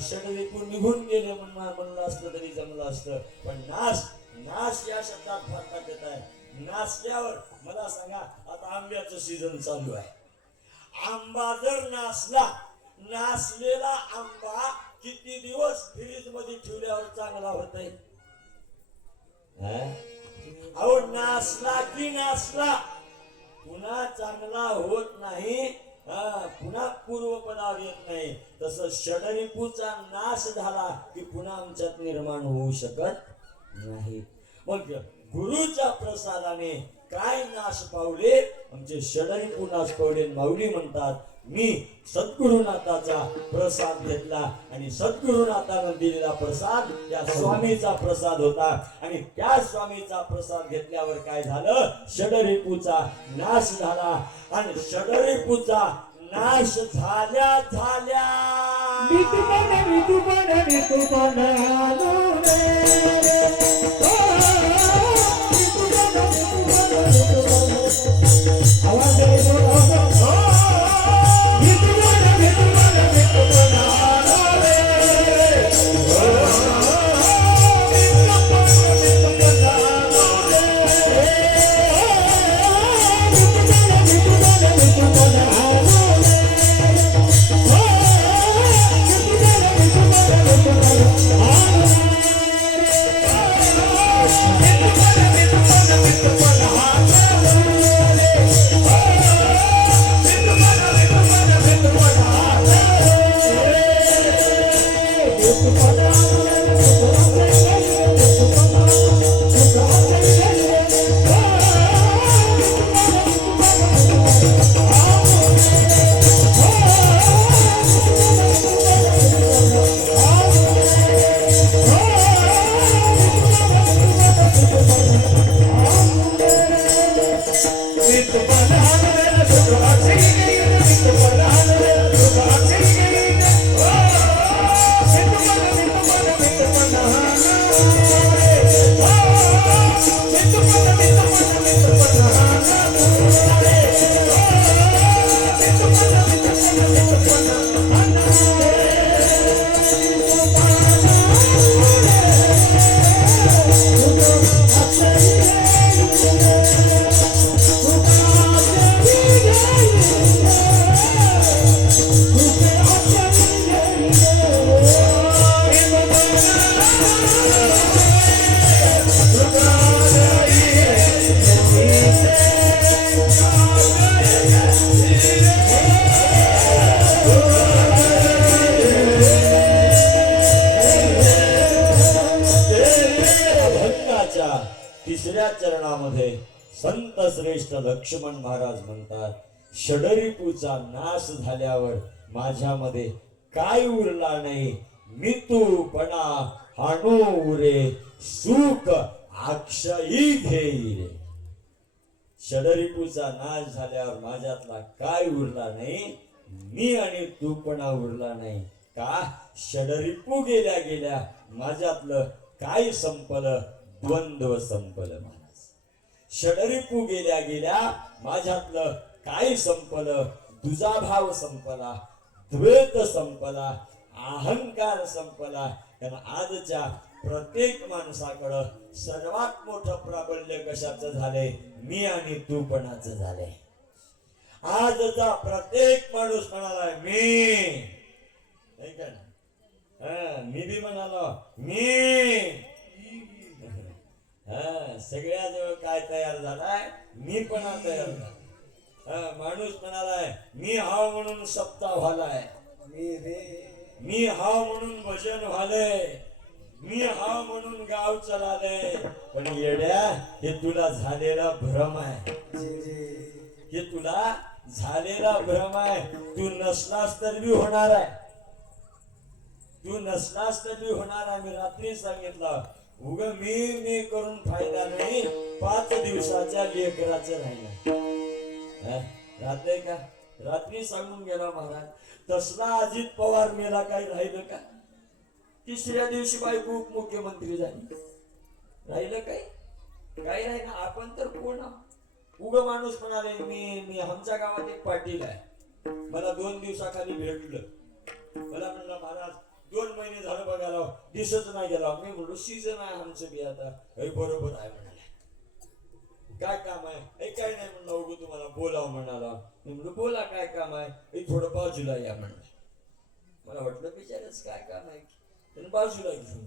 षडरिपू निघून गेले म्हणलं असतं तरी जमलं असतं. पण नाश, नाश या शब्दात फार ताकद आहे. नासल्यावर मला सांगा, आता आंब्याचं सीझन चालू आहे. आंबा जर नासला, नासलेला आंबा किती दिवस फ्रीज मध्ये ठेवल्यावर चांगला होतय? अहो, नासला की नासला पुन्हा चांगला होत नाही, पुन्हा पूर्वपदावर येत नाही. तसं षडरिपूचा नाश झाला की पुन्हा आमच्यात निर्माण होऊ शकत नाही. मग गुरुच्या प्रसादाने काय नाश पावले, आमचे षडरिपू नाश पावले. माऊली म्हणतात मी सद्गुरुनाथाचा प्रसाद घेतला आणि सद्गुरुनाथानं दिलेला प्रसाद त्या स्वामीचा प्रसाद होता आणि त्या स्वामीचा प्रसाद घेतल्यावर काय झालं, षडरिपूचा नाश झाला आणि षडरिपूचा नाश झाल्या झाल्या तिसऱ्या चरणामध्ये संत श्रेष्ठ लक्ष्मण महाराज म्हणतात, षडरिपूचा नाश झाल्यावर माझ्यामध्ये काय उरला नाही, मितूपणा हाणू उरे सुख अक्षयी घेईल. षडरिपूचा नाश झाल्यावर माझ्यातला काय उरला नाही, मी आणि तूपणा उरला नाही. का षडरिपू गेल्या गेल्या माझ्यातलं काय संपलं, द्वंद्व संपलं. महाराज षडरिपू गेल्या गेल्या माझ्यातलं काय संपलं, दुजाभाव संपला, द्वैत संपला, अहंकार संपला. कारण आजच्या प्रत्येक माणसाकडं सर्वात मोठं प्राबल्य कशाचं झालंय, मी आणि तूपणाचं झालंय. आजचा प्रत्येक माणूस म्हणाला मी, मी बी म्हणालो मी. सगळ्याजवळ काय तयार झालाय, मी पण तयार झाला. माणूस म्हणालाय मी हाव म्हणून सप्ताह व्हालाय, मी हाव म्हणून भजन व्हालय, मी हाव म्हणून गाव चलालय. पण येड्या, हे तुला झालेला भ्रम आहे, हे तुला झालेला भ्रम आहे. तू नसलास तर बी होणार आहे, तू नसलास तर बी होणार आहे. मी रात्री सांगितलं, उग मी करून फायदा नाही, 5 दिवसाच्या लेकराचं राहिलं. राहते का, रात्री सांगून गेला महाराज. तसला अजित पवार मेला, काही राहिलं का? तिसऱ्या दिवशी बायको उपमुख्यमंत्री झाली, राहिलं काही राहिलं. आपण तर कोण उग माणूस म्हणाले मी आमच्या गावात एक पाटील आहे, मला 2 दिवसाखाली भेटलं. मला म्हणलं महाराज 2 महिने झालं बघायला, दिसत नाही गेला. मी म्हणलो सीजन आहे आमचं बी आता. बरोबर आहे म्हणाले, काय काम आहे? काय नाही म्हणलं, उगं तुम्हाला बोलाव म्हणाला. मी म्हणलो बोला, काय काम आहे? थोडं बाजूला या म्हणलं. मला वाटलं बिचारच काय काम आहे, पण बाजूला घेऊन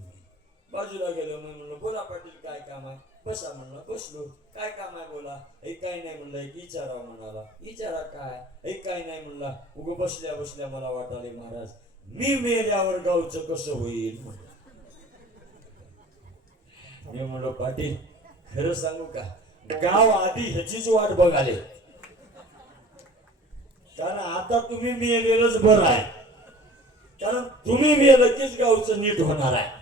बाजूला गेलो. मी म्हणलो बोला पाटील, काय काम आहे? बसा म्हणलं. बसलो. काय काम आहे बोला? काय नाही म्हणलं, एक विचारावं म्हणाला. विचारा काय? काय नाही म्हणला. उगं बसल्या बसल्या मला वाटाले महाराज मी मेल्यावर गावचं कसं होईल. मी म्हणलो पाटील खरं सांगू का, गाव आधी ह्याचीच वाट बघाले, कारण आता तुम्ही मेलेलंच बरं आहे, कारण तुम्ही मेलं कीच गावचं नीट होणार आहे.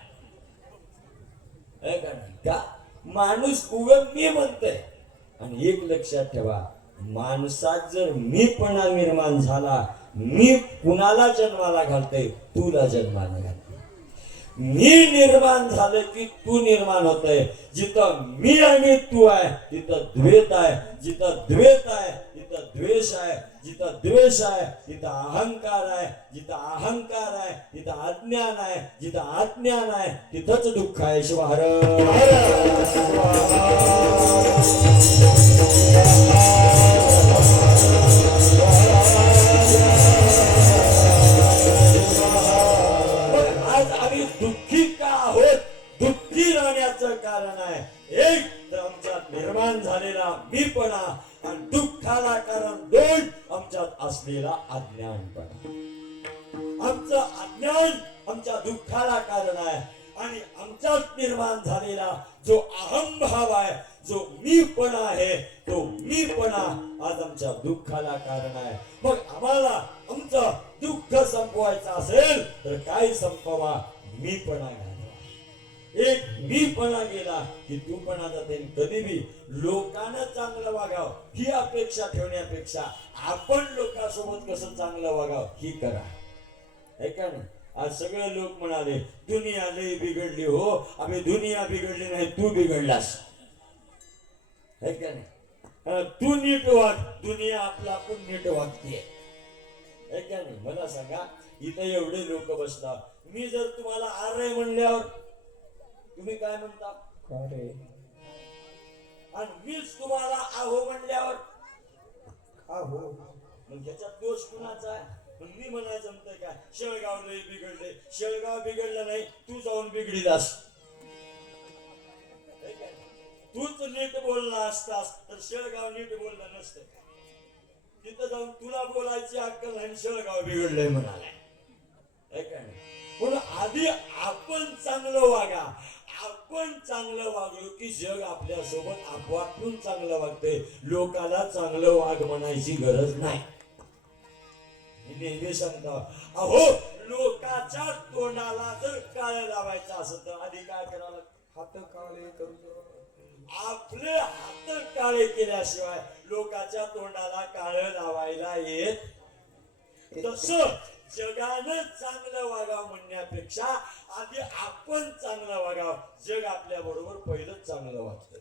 है का नाही? का माणूस उगम मी म्हणतोय. आणि एक लक्षात ठेवा, माणसात जर मीपणा निर्माण झाला, मी कुणाला जन्माला घालतोय, तुला जन्माला घालतोय. मी निर्माण झालं की तू निर्माण होतय. जिथं मी आणि तू आहे तिथं द्वैत आहे, जिथं द्वैत आहे तिथं द्वेष आहे, जिथं द्वेष आहे तिथं अहंकार आहे, जिथं अहंकार आहे तिथं अज्ञान आहे, जिथं अज्ञान आहे तिथंच दुःख आहे. शिवार आज आम्ही दुःखी का आहोत? दुःखी राहण्याचं कारण आहे एक तर आमच्यात निर्माण झालेला मीपणा, आणि दुःखाला कारण दोन आमच्यात असलेला अज्ञानपणा. आमचं अज्ञान आमच्या दुःखाला कारण आहे, आणि आमच्यात निर्माण झालेला जो अहंभाव आहे, जो मीपणा आहे, तो मीपणा आज आमच्या दुःखाला कारण आहे. मग आम्हाला आमचं दुःख संपवायचं असेल तर काय संपवा? मीपणा घालवा. एक मीपणा गेला की तूपणा जाते. कधी बी लोकांना चांगलं वागावं ही अपेक्षा ठेवण्यापेक्षा आपण लोकांसोबत कसं चांगलं वागावं ही करा. है का नाही? आज सगळे लोक म्हणाले दुनिया लई बिघडली. हो, आम्ही दुनिया बिघडली नाही, तू बिघडलास. है का नाही? तू नीट वाग, दुनिया आपला आपण नीट वागते. है का नाही? मला सांगा, इथं एवढे लोक बसतात, मी जर तुम्हाला आरे म्हणल्यावर तुम्ही काय म्हणता? आणि मीच तुम्हाला आहो म्हणल्यावर आहो. मग ह्याच्यात दोष कुणाचा आहे? मग मी म्हणायचं जमतंय काय? शेळगाव लई बिघडले. शेळगाव बिघडलं नाही, तू जाऊन बिघडीलास. तूच नीट बोलला असतास तर शेळगाव नीट बोललं नसतं. तिथं जाऊन तुला बोलायची अक्कल नाही, शेळगाव बिघडलंय म्हणालाय. म्हणून आधी आपण चांगलं वागा. आपण चांगलं वागलो की जग आपल्या सोबत आपोआपून चांगलं वागतंय. लोकाला चांगलं वाग म्हणायची गरज नाही. मी नेहमी सांगतो, अहो लोकाच्या तोंडाला जर काळ लावायचं असं तर आधी काय करावं? हात काळे करू. आपले हात काळे केल्याशिवाय लोकाच्या तोंडाला काळ लावायला येत. तसं जगानं चांगलं वागावं म्हणण्यापेक्षा आधी आपण चांगलं वागावं. जग आपल्या बरोबर पहिलंच चांगलं वागतं.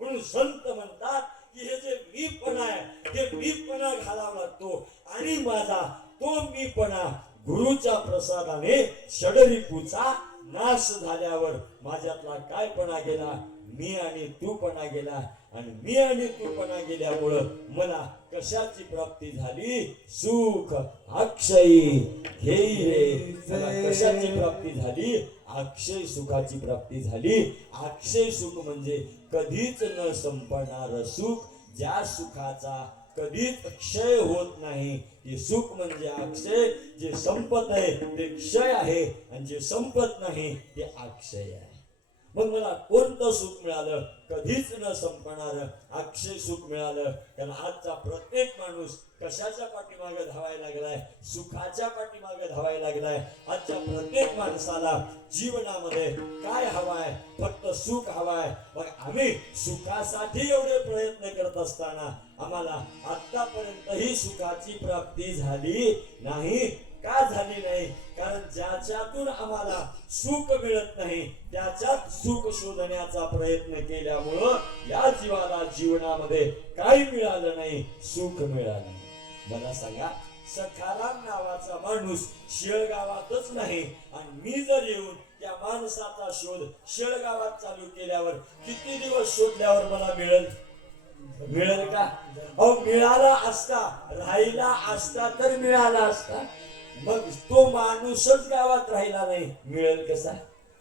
म्हणून संत म्हणतात की हे जे मीपणा आहे, हे मीपणा घालावा लागतो. आणि माझा तो मीपणा गुरुच्या प्रसादाने षडरिपूचा नाश झाल्यावर माझ्यातला काय पणा गेला? मी आणि तूपणा गेला. आणि मी आणि तूपणा गेल्यामुळं मला कशाची प्राप्ती झाली? सुख अक्षयी घेई रे. मला कशाची प्राप्ती झाली? अक्षय सुखाची प्राप्ती झाली. अक्षय सुख म्हणजे कधीच न संपणार सुख, ज्या सुखाचा कधीच क्षय होत नाही. ते सुख म्हणजे अक्षय. जे संपत आहे ते क्षय आहे, आणि जे संपत नाही ते अक्षय आहे. मग मला कोणतं सुख मिळालं? कधीच न संपणार अक्षय सुख मिळालं. कारण आजचा प्रत्येक माणूस कशाच्या पाठीमागे धावायला लागलाय? सुखाच्या पाठीमागे धावायला लागलाय. आजच्या प्रत्येक माणसाला जीवनामध्ये काय हवाय? फक्त सुख हवाय. मग आम्ही सुखासाठी एवढे प्रयत्न करत असताना आम्हाला आतापर्यंत ही सुखाची प्राप्ती झाली नाही. का झाली नाही? कारण ज्याच्यातून आम्हाला सुख मिळत नाही त्याच्यात सुख शोधण्याचा प्रयत्न केल्यामुळं या जीवाला जीवनामध्ये काही मिळालं नाही, सुख मिळालं. मला सांगा, सखाराम नावाचा माणूस शेळगावातच नाही, आणि मी जर येऊन त्या माणसाचा शोध शेळगावात चालू केल्यावर किती दिवस शोधल्यावर मला मिळेल का? अहो मिळाला असता, राहिला असता तर मिळाला असता. मग तो माणूसच गावात राहिला नाही, मिळेल कसा?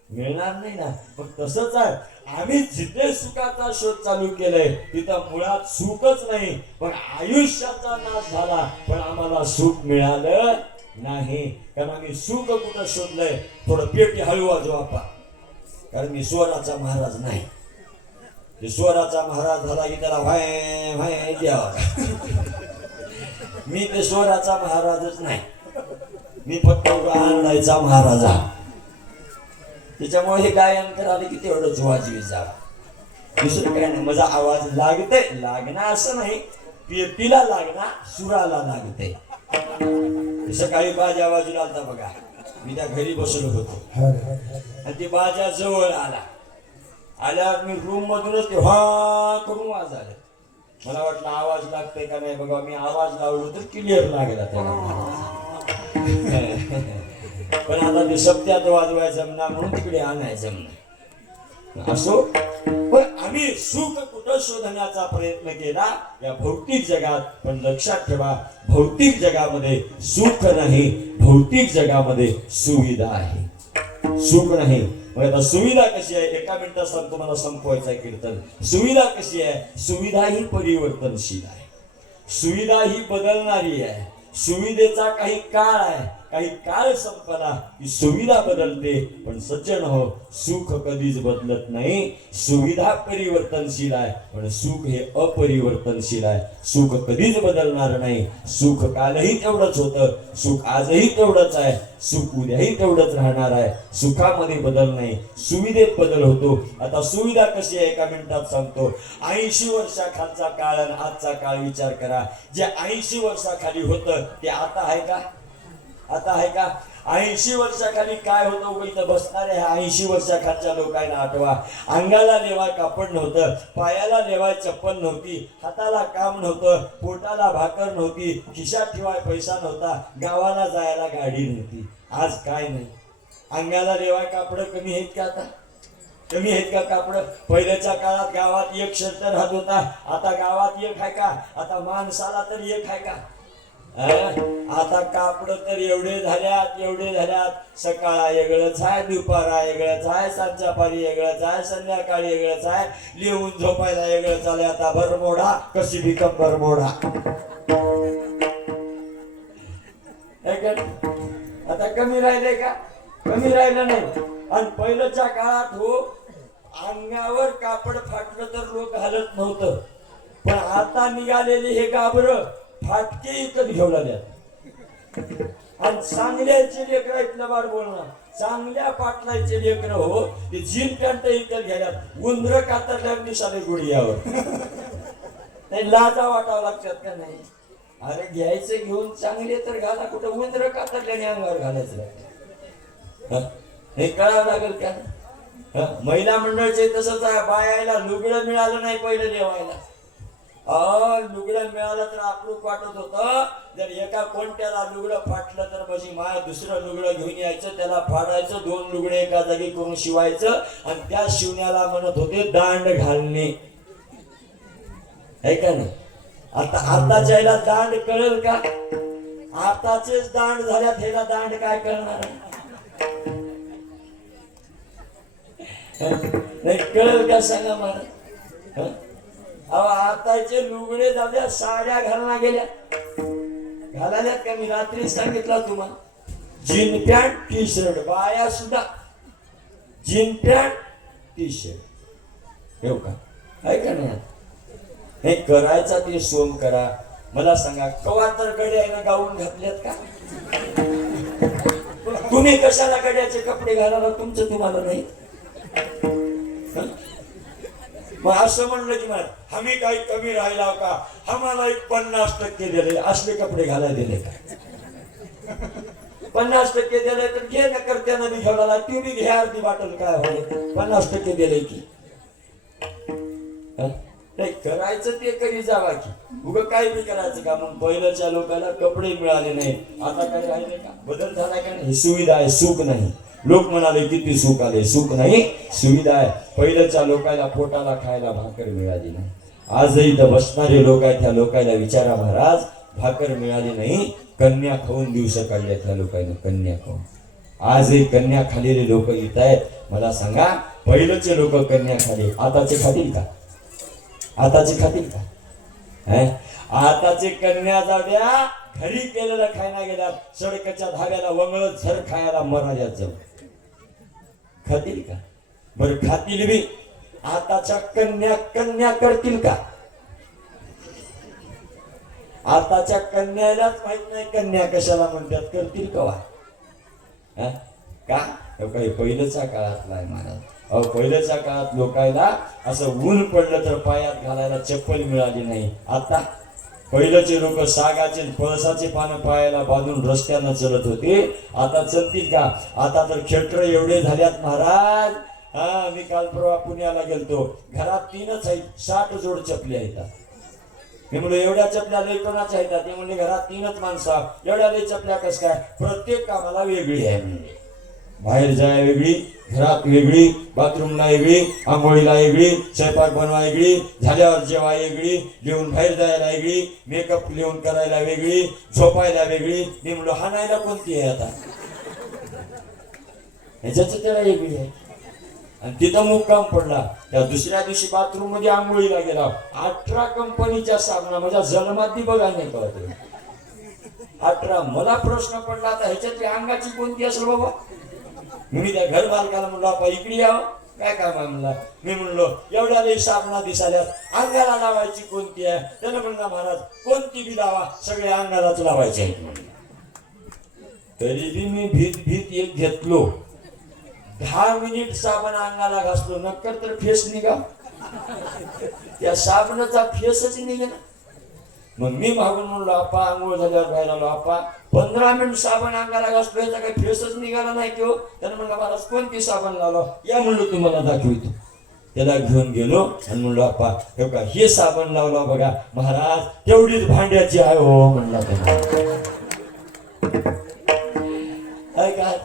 मिळणार नाही ना. मग तसंच आहे, आम्ही जिथे सुखाचा शोध चालू केलाय तिथं मुळात सुखच नाही, पण आयुष्याचा नाश झाला, पण आम्हाला सुख मिळालं नाही. कारण आम्ही सुख कुठं शोधलंय? थोडं पेटी हळू वाजवा, कारण मी स्वराचा महाराज नाही. ते स्वराचा महाराज झाला की त्याला व्हाय व्हाय द्यावा. मी ते स्वराचा महाराजच नाही, मी फक्त आनंदाचा महाराजा. त्याच्यामुळे हे गायन करायला की तेवढंच वाजवी जावं, दुसरं काय नाही. माझा आवाज लागते, लागणार असं नाही, पेटीला लागणार, सुराला लागते. सकाळी बाजा बाजूला आलता बघा, मी त्या घरी बसलो होतो आणि ती बाजा जवळ आल्यावर मी रूम मधूनच ते हा करून वाज आले. मला वाटलं आवाज लागतोय का नाही बघा, मी आवाज लावलो तर क्लिअर लागला त्याला. पण आता ते शब्दात वाजवायचं जमणार म्हणून तिकडे आणायचं जमणार. असो, पण आम्ही सुख कुठं शोधण्याचा प्रयत्न केला या भौतिक जगात. पण लक्षात ठेवा, भौतिक जगामध्ये सुख नाही, भौतिक जगामध्ये सुविधा आहे. सुख नाही. मग आता सुविधा कशी आहे, एका मिनिटात सांगतो, मला संपवायचं आहे कीर्तन. सुविधा कशी आहे, सुविधा ही परिवर्तनशील आहे, सुविधा ही बदलणारी आहे. सुविधेचा काही काळ आहे, काही काळ संपला की सुविधा बदलते. पण सज्जन हो, सुख कधीच बदलत नाही. सुविधा परिवर्तनशील आहे, पण सुख हे अपरिवर्तनशील आहे. सुख कधीच बदलणार नाही. सुख कालही तेवढंच होतं, सुख आजही तेवढंच आहे, सुख उद्याही तेवढंच राहणार आहे. सुखामध्ये बदल नाही, सुविधेत बदल होतो. आता सुविधा कशी आहे एका मिनिटात सांगतो. 80 वर्षाखालचा काळ आणि आजचा काळ विचार करा. जे 80 वर्षाखाली होतं ते आता आहे का? आता आहे का? 80 वर्षाखाली काय होतं? इथं बसणारे 80 वर्षाखालच्या लोकांना आठवा. अंगाला लेवाय कापड नव्हतं, पायाला लेवाय चप्पल नव्हती, हाताला काम नव्हतं, पोटाला भाकर नव्हती, खिशात ठेवाय पैसा नव्हता, गावाला जायला गाडी नव्हती. आज काय नाही, अंगाला लेवाय कापड कमी आहेत का? आता कमी आहेत का कापड? पहिल्याच्या काळात गावात एक शर्ट राहत होता, आता गावात एक आहे का? आता माणसाला तर एक आहे का? आता कापड तर एवढे झाल्यात, सकाळ वेगळंच आहे, दुपारा वेगळंच आहे, संध्याकाळी वेगळंच आहे, संध्याकाळी वेगळंच आहे, लिहून झोपायला वेगळंच आले. आता भरमोडा, कशी बी भरमोडा. आता कमी राहिले का? कमी राहिलं नाही. आणि पहिल्याच्या काळात हो, अंगावर कापड फाटलं तर लोक घालत नव्हतं. पण आता निघालेले हे गाबर फाटके इथं घेऊन आल्यात. आणि चांगल्याचे लेकर इथलं बाळ बोलणार, चांगल्या पाटलाचे लेकर हो, ते जीन पॅन्ट इथं घ्यायला उंदर कातरल्या दिसाले गुडघ्यावर. ते लाजा वाटावं लागतात का नाही? अरे घ्यायचं घेऊन चांगले तर घाला, कुठं उंदर कातरल्याने अंगावर घालायचं हे कळावं लागेल का? महिला मंडळचे तसंच आहे. बायाला लुगडं मिळालं नाही पहिलं जेवायला. लुगडं मिळालं तर अप्रूप वाटत होतं. जर एका कोणत्याला लुगडं फाटलं तर म्हणजे माय दुसरं लुगडं घेऊन यायचं, त्याला फाडायचं, 2 लुगडे एका जागी करून शिवायचं आणि त्या शिवण्याला म्हणत होते दांड घालणे. आहे का नाही? आताच्या याला दांड कळेल का? आताचेच दांड झाल्यात, ह्याला दांड काय करणार? नाही कळेल का सांगा मला? आताचे लुगडे जाऊया, साड्या घालना गेल्या, घालायला का? मी रात्री सांगितलं तुम्हाला, जीन पॅन्ट टी शर्ट. बाया सुद्धा जीन पॅन्ट टी शर्ट. येऊ का? आहे का नाही? हे करायचा ते सोम करा. मला सांगा, कवा तर गड्यानं गाऊन घातल्यात का? तुम्ही कशाला गड्याचे कपडे घालायला? तुमचं तुम्हाला नाही. मग असं म्हणलं की म्हणत आम्ही काही कमी राहिला का? आम्हाला 50% दिले. असले कपडे घालायला दिले का? 50% दिले तर घे ना, करत्यानं बी घेवला ती बी घ्या अर्धी बाटल. काय होईल? 50% दिले की नाही करायचं ते कधी जावा की उगं काही बी करायचं का? मग पहिल्याच्या लोकांना कपडे मिळाले नाही, आता काय राहिले का? बदल झाला का नाही? सुविधा आहे, सुख नाही. लोक म्हणाले किती सुख आले, सुख नाही, सुविधा आहे. पहिल्याच्या लोकांना पोटाला खायला भाकर मिळाली नाही. आजही तर बसणारे लोक आहेत, त्या लोकांना विचारा महाराज, भाकर मिळाली नाही, कन्या खाऊन दिवस काढल्या त्या लोकांना, कन्या खाऊन. आजही कन्या खालेले लोक येत आहेत. मला सांगा, पहिल्याचे लोक कन्या खाले, आताचे खातील का? आताचे खातील का? आताचे कन्या जाऊ द्या, घरी केलेलं खायला गेल्या, सडकच्या धाब्याला वंगळ झर खायला मरायला जाऊ खातील का? बरं खातील बी आताच्या कन्या कन्या करतील का? आताच्या कन्यालाच माहित नाही कन्या कशाला म्हणतात, करतील कवा? का? काही पहिल्याच्या काळातला आहे महाराज. अहो पहिल्याच्या काळात लोकायला असं ऊन पडलं तर पायात घालायला चप्पल मिळाली नाही. आता पहिल्याचे लोक सागाचे पळसाचे पानं पायाला बांधून रस्त्यानं चलत होते. आता चलतील का? आता तर खेटर एवढे झाल्यात महाराज. मी काल परवा पुण्याला गेलतो, घरात 3च आहेत, 60 जोड चपली आहेत. मी म्हणलो एवढ्या चपल्या लई कोणाच्या आहेत? ते म्हणले घरात 3च माणसं, एवढ्या लई चपल्या कस काय? प्रत्येक कामाला वेगळी आहे म्हणले. बाहेर जाय वेगळी, घरात वेगळी, बाथरूमला वेगळी, आंघोळीला वेगळी, स्वयंपाक बनवा वेगळी, झाल्यावर जेवा वेगळी, लिहून बाहेर जायला वेगळी, मेकअप लिहून करायला वेगळी, झोपायला वेगळी. मी म्हणलो हाणायला कोणती आहे आता? ह्याच्याच त्याला वेगळी आहे. आणि तिथं मुक्काम पडला. त्या दुसऱ्या दिवशी बाथरूम मध्ये आंघोळीला गेला, 18 कंपनीच्या साबणा. माझ्या जन्मात बघा नाही कळत 18. मला प्रश्न पडला आता ह्याच्यातली अंगाची कोणती असेल बाबा? मी त्या घर मालकाला म्हणलो आपा इकडे यावं, काय काम आहे म्हणला. मी म्हणलो एवढ्या लई साबणा दिसाल्यात, अंगाला लावायची कोणती आहे? त्यानं म्हणला महाराज कोणती बी लावा, सगळे अंगालाच लावायचे आहेत. तरी बी मी भीत एक घेतलो. 10 मिनिट साबण अंगाला घासलो, नक्कर तर फेस निघा. त्या साबणाचा फेसच निघे ना. मग मी मागून म्हणलो आपा आंघोळ झाल्यावर बाहेर आलो, आपा 15 मिनिट साबण अंगाला घासलो, याचा काही फेसच निघाला नाही किंवा. त्यानं म्हणलं महाराज कोणती साबण लावलो? या म्हणलो तुम्हाला दाखवितो. त्याला घेऊन गेलो आणि म्हणलो आपा हे का हे साबण लावला बघा महाराज, तेवढीच भांड्याची आहे हो म्हणला. काय काय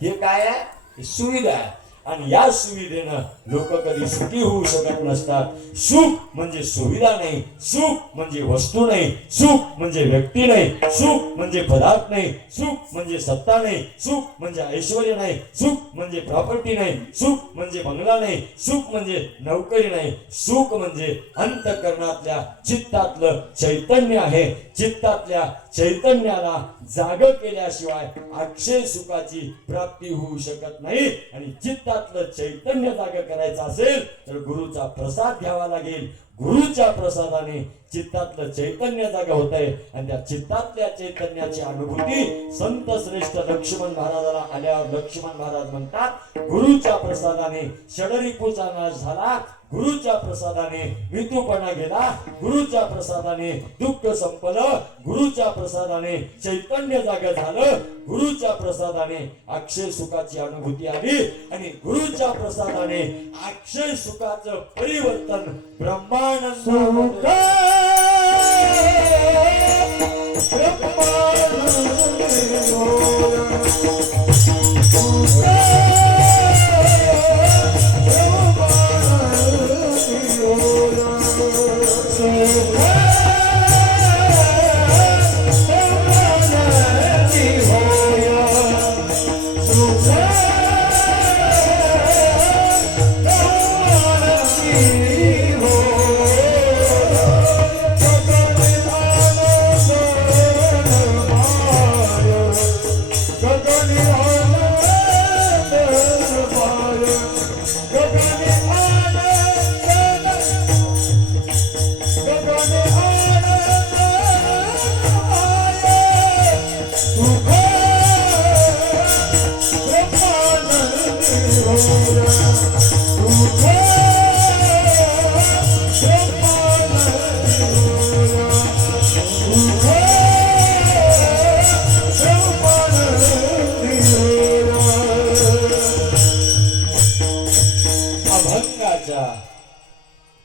हे काय आहे? सुविधा आहे. आणि या सुविधेनं लोक कधी सुखी होऊ शकत नसतात. सुख म्हणजे सुविधा नाही, सुख म्हणजे वस्तू नाही, सुख म्हणजे व्यक्ती नाही, सुख म्हणजे पदार्थ नाही, सुख म्हणजे सत्ता नाही, सुख म्हणजे ऐश्वर्य नाही, सुख म्हणजे प्रॉपर्टी नाही, सुख म्हणजे बंगला नाही, सुख म्हणजे नोकरी नाही. सुख म्हणजे अंतःकरणातल्या चित्तातलं चैतन्य आहे. चित्तातल्या चैतन्याला जाग केल्याशिवाय अक्षय सुखाची प्राप्ती होऊ शकत नाही. आणि चित्तातलं चैतन्य जाग करायचं असेल तर गुरुचा प्रसाद घ्यावा लागेल. गुरुच्या प्रसादाने चित्तातलं चैतन्य जागा होत आहे. आणि त्या चित्तातल्या चैतन्याची अनुभूती संत श्रेष्ठ लक्ष्मण महाराजाला आल्यावर लक्ष्मण महाराज म्हणतात गुरुच्या प्रसादाने षडरिपूचा नाश झाला, गुरुच्या प्रसादाने वितूपणा गेला, गुरुच्या प्रसादाने दुःख संपलं, गुरुच्या प्रसादाने चैतन्य जागा झालं, गुरुच्या प्रसादाने अक्षय सुखाची अनुभूती आली. आणि गुरुच्या प्रसादाने अक्षय सुखाचं परिवर्तन ब्रह्मानंद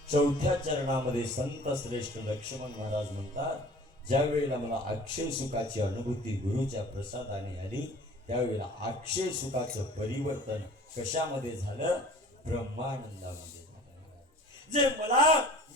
चौथ्या चरणामध्ये संत श्रेष्ठ लक्ष्मण महाराज म्हणतात ज्या वेळेला मला अक्षय सुखाची अनुभूती गुरुच्या प्रसादाने आली त्यावेळेला अक्षय सुखाचं परिवर्तन कशामध्ये झालं? ब्रह्मानंदामध्ये झालं. जे मला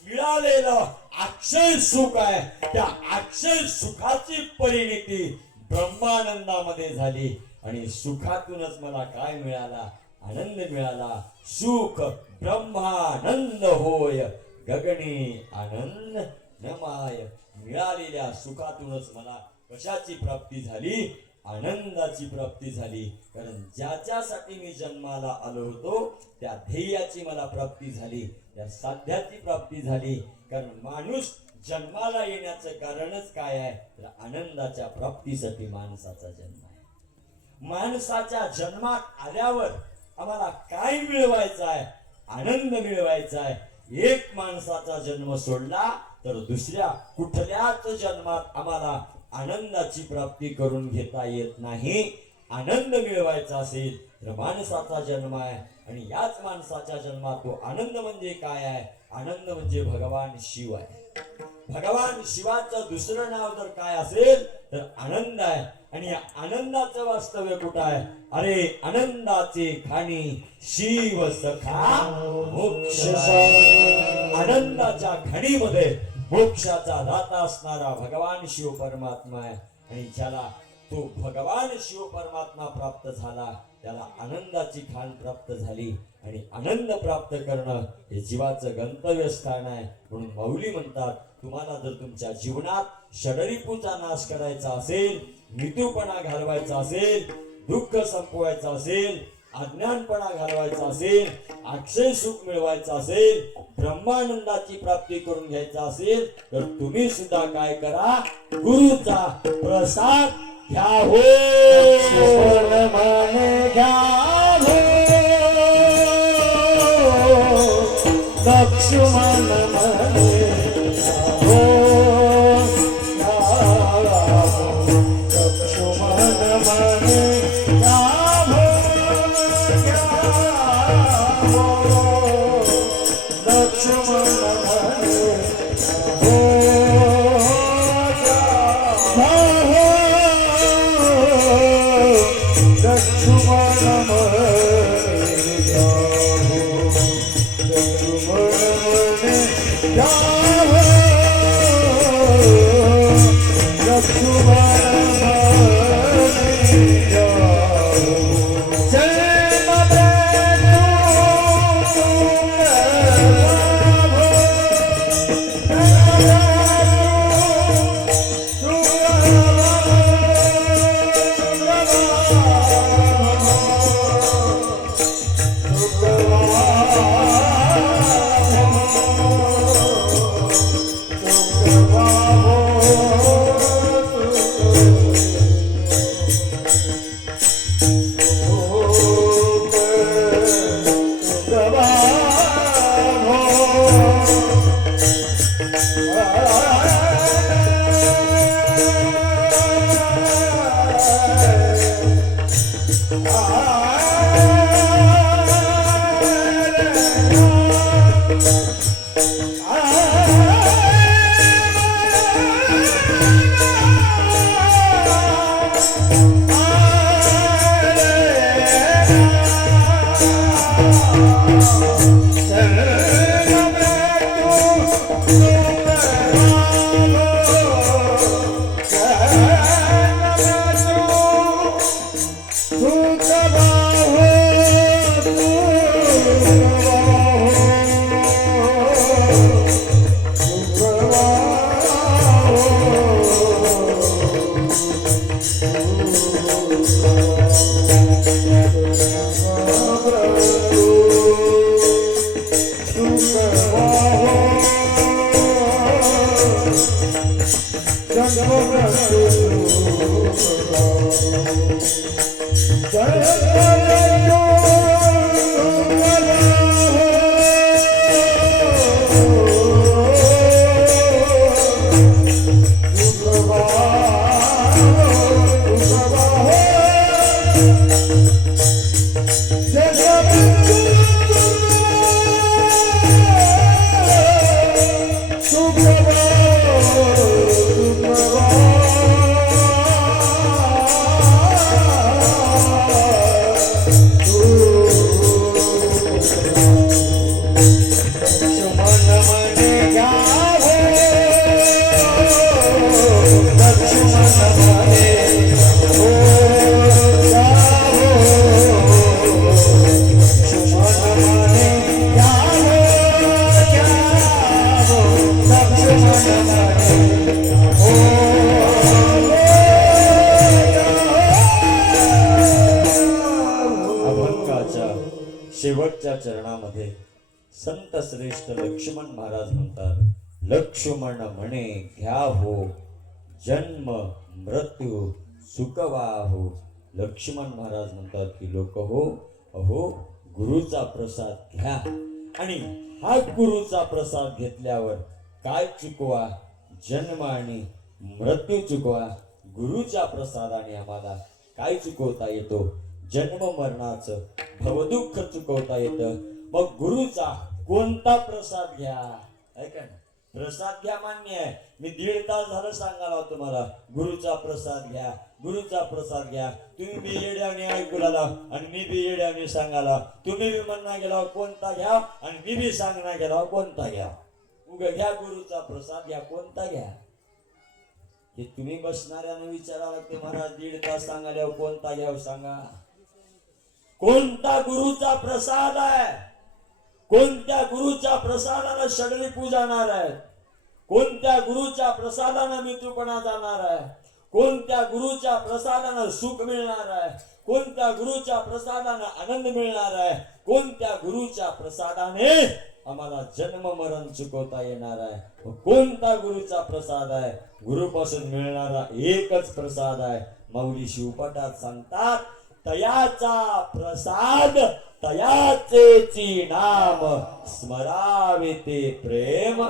मिळालेलं अक्षय सुख आहे त्या अक्षय सुखाची परिणिती ब्रह्मानंदामध्ये झाली. आणि सुखातूनच मला काय मिळाला? आनंद मिळाला. सुख ब्रह्मानंद होय गगनी आनंद नमाय. मिळालेल्या सुखातूनच मला कशाची प्राप्ती झाली? आनंदाची प्राप्ती झाली. कारण ज्याच्यासाठी मी जन्माला आलो होतो त्या ध्येयाची मला प्राप्ती झाली, त्या साध्याची प्राप्ती झाली. कारण माणूस जन्माला येण्याचं कारणच काय आहे तर आनंदाच्या प्राप्तीसाठी माणसाचा जन्म आहे. माणसाच्या जन्मात आल्यावर आम्हाला काय मिळवायचं आहे? आनंद मिळवायचा आहे. एक माणसाचा जन्म सोडला तर दुसऱ्या कुठल्याच जन्मात आम्हाला आनंदाची प्राप्ती करून घेता येत नाही. आनंद मिळवायचा असेल तर माणसाचा जन्म आहे आणि याच माणसाच्या जन्मात तो आनंद म्हणजे काय आहे? आनंद म्हणजे भगवान शिव आहे. भगवान शिवाचं दुसरं नाव जर काय असेल तर आनंद आहे. आणि या आनंदाचं वास्तव्य कुठं आहे? अरे आनंदाचे खाणी शिव सखा मोक्ष. आनंदाच्या खाणीमध्ये मोक्षाचा दाता असणारा भगवान शिव परमात्मा आहे. आणि ज्याला तो भगवान शिव परमात्मा प्राप्त झाला त्याला आनंदाची खाण प्राप्त झाली. आणि आनंद प्राप्त करणं हे जीवाचं गंतव्य स्थान आहे. म्हणून माऊली म्हणतात, तुम्हाला जर तुमच्या जीवनात षडरिपूचा नाश करायचा असेल, मृत्यूपणा घालवायचा असेल, दुःख संपवायचं असेल, अज्ञानपणा घालवायचा असेल, अक्षय सुख मिळवायचं असेल, ब्रह्मानंदाची प्राप्ती करून घ्यायचा असेल तर तुम्ही सुद्धा काय करा? गुरुचा प्रसाद घ्या हो. लक्ष्मण म्हणे हो, लक्ष्मण म्हणे अभंगाच्या शेवटच्या चरणामध्ये संत श्रेष्ठ लक्ष्मण महाराज म्हणतात, लक्ष्मण म्हणे घ्या हो जन्म मृत्यू सुखवा हो. लक्ष्मण महाराज म्हणतात की लोक हो, अहो गुरुचा प्रसाद घ्या आणि हा गुरुचा प्रसाद घेतल्यावर काय चुकवा, जन्म आणि मृत्यू चुकवा. गुरुच्या प्रसादाने आम्हाला काय चुकवता येतो, जन्म मरणाचं भवदुःख चुकवता येतं. मग गुरुचा कोणता प्रसाद घ्या, ऐका ना, प्रसाद घ्या मान्य आहे. मी 1.5 तास झालं सांगायला तुम्हाला गुरुचा प्रसाद घ्या, गुरुचा प्रसाद घ्या. तुम्ही बी येड्याने ऐकू लागला आणि मी बी येड्याने सांगायला. तुम्ही बी म्हणणं गेला कोणता घ्या आणि मी बी सांगणं गेला कोणता घ्या. उग घ्या गुरुचा प्रसाद घ्या, कोणता घ्या हे तुम्ही बसणाऱ्याने विचारावं लागते. महाराज 1.5 तास सांगायला कोणता घ्याव सांगा. कोणता गुरुचा प्रसाद आहे, कोणत्या गुरुच्या प्रसादानं षडरी पूजाणार आहे, कोणत्या गुरुच्या प्रसादानं मृत्यूपणा जाणार आहे, कोणत्या गुरुच्या प्रसादानं सुख मिळणार आहे, कोणत्या गुरुच्या प्रसादानं आनंद मिळणार आहे, कोणत्या गुरुच्या प्रसादाने आम्हाला जन्म मरण चुकवता येणार आहे. कोणता गुरुचा प्रसाद आहे, गुरुपासून मिळणारा एकच प्रसाद आहे. माऊली शिवपाठात सांगतात, तयाचा प्रसाद तयाचेची नाम स्मरावे ते प्रेम.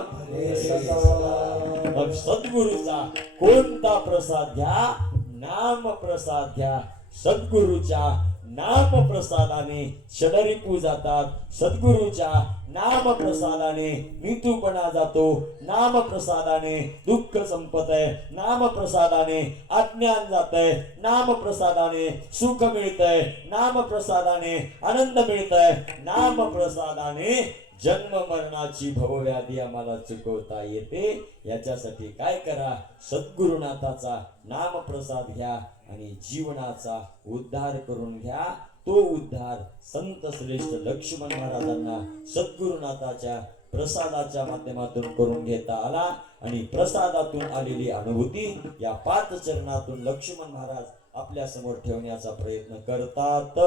मग सद्गुरूचा कोणता प्रसाद घ्या, नाम प्रसाद घ्या. सद्गुरूच्या नाम प्रसादाने षडरिपू जातात, सद्गुरूच्या नाम प्रसादाने मृत्यूपणा जातो, नाम प्रसादाने दुःख संपत आहे, नाम प्रसादाने अज्ञान जात आहे, नाम प्रसादाने सुख मिळतंय, नाम प्रसादाने आनंद मिळतंय, नाम प्रसादाने जन्म मरणाची भवव्याधी आम्हाला चुकवता येते. याच्यासाठी काय करा, सद्गुरुनाथाचा नाम प्रसाद घ्या आणि जीवनाचा उद्धार करून घ्या. तो उद्धार संत श्रेष्ठ लक्ष्मण महाराजांना सद्गुरुनाथाच्या प्रसादाच्या माध्यमातून करून घेता आला आणि प्रसादातून आलेली अनुभूती या 5 चरणातून लक्ष्मण महाराज आपल्या समोर ठेवण्याचा प्रयत्न करतात.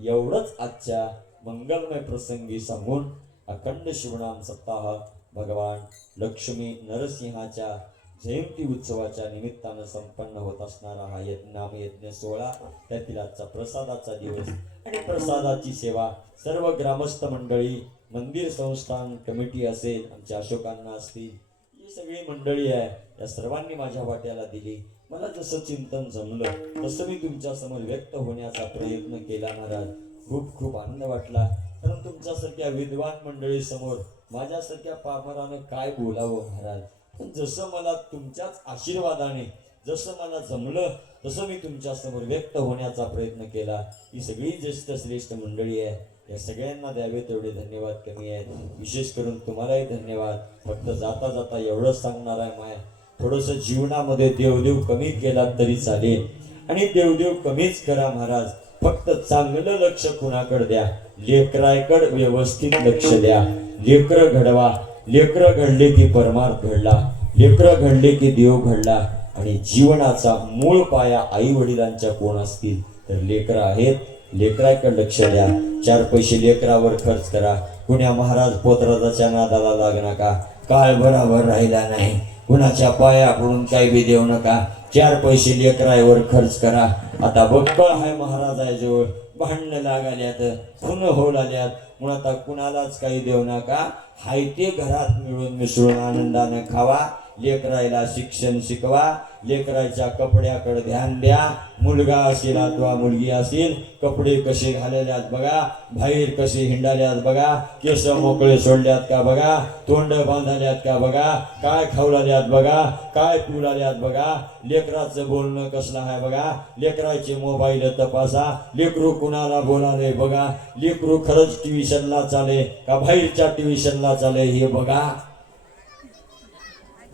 एवढंच आजच्या मंगलमय प्रसंगी सांगून अखंड शिवनाम सप्ताह भगवान लक्ष्मी नरसिंहाच्या जयंती उत्सवाच्या निमित्तानं संपन्न होत असणारा हा नामयज्ञ सोहळा, त्यातील आजचा प्रसादाचा दिवस आणि प्रसादाची सेवा सर्व ग्रामस्थ मंडळी, मंदिर संस्थान कमिटी असेल, आमच्या अशोकांना असतील, ही सगळी मंडळी आहे, या सर्वांनी माझ्या वाट्याला दिली. मला जसं चिंतन जमलं तसं मी तुमच्या समोर व्यक्त होण्याचा प्रयत्न केला महाराज. खूप खूप आनंद वाटला. कारण तुमच्यासारख्या विद्वान मंडळी समोर माझ्यासारख्या पामरानं काय बोलावं महाराज. पण जसं मला तुमच्याच आशीर्वादाने जसं मला जमलं तसं मी तुमच्या समोर व्यक्त होण्याचा प्रयत्न केला. ही सगळी ज्येष्ठ श्रेष्ठ मंडळी आहे, या सगळ्यांना द्यावे तेवढे धन्यवाद कमी आहेत. विशेष करून तुम्हालाही धन्यवाद. फक्त जाता जाता एवढंच सांगणार आहे, माय थोडंसं जीवनामध्ये देवदेव कमी केला तरी चालेल आणि देवदेव कमीच करा महाराज. फक्त चांगलं लक्ष कुणाकडे द्या, लेकराकडे व्यवस्थित लक्ष द्या. लेकर घडवा, लेकर घडले की परमार्थ घडला, लेकर घडले की देव घडला. आणि जीवनाचा मूळ पाया आई वडिलांच्या कोण असतील तर लेकर आहेत. लेकराकडे लक्ष द्या, 4 पैसे लेकरावर खर्च करा. कुण्या महाराज पोतराजाच्या नादाला लाग नका, काळ बराबर राहिला नाही, कुणाच्या पाया पडून काही बी देऊ नका. 4 पैसे लेकरावर खर्च करा. आता बक्कळ आहे महाराजाजवळ, भांडणं लागाल्यात, खून होऊ लागल्यात, म्हणून आता कुणालाच काही देऊ नका. हाय ते घरात मिळून मिसळून आनंदाने खावा. लेकरायला शिक्षण शिकवा, लेकराच्या कपड्याकडे ध्यान द्या. मुलगा असेल अथवा मुलगी असेल, कपडे कसे घालल्यात बघा, बाहेर कसे हिंडाल्यात बघा, केस मोकळे सोडल्यात का बघा, तोंड बांधाल्यात का बघा, काय खावलाल्यात बघा, काय पिवलाल्यात बघा. लेकराचं बोलणं कसलं आहे बघा, लेकराचे मोबाईल तपासा, लेकरू कुणाला बोलाले बघा, लेकरू खरंच ट्युशनला चाले का बाहेरच्या ट्युशनला चाले हे बघा.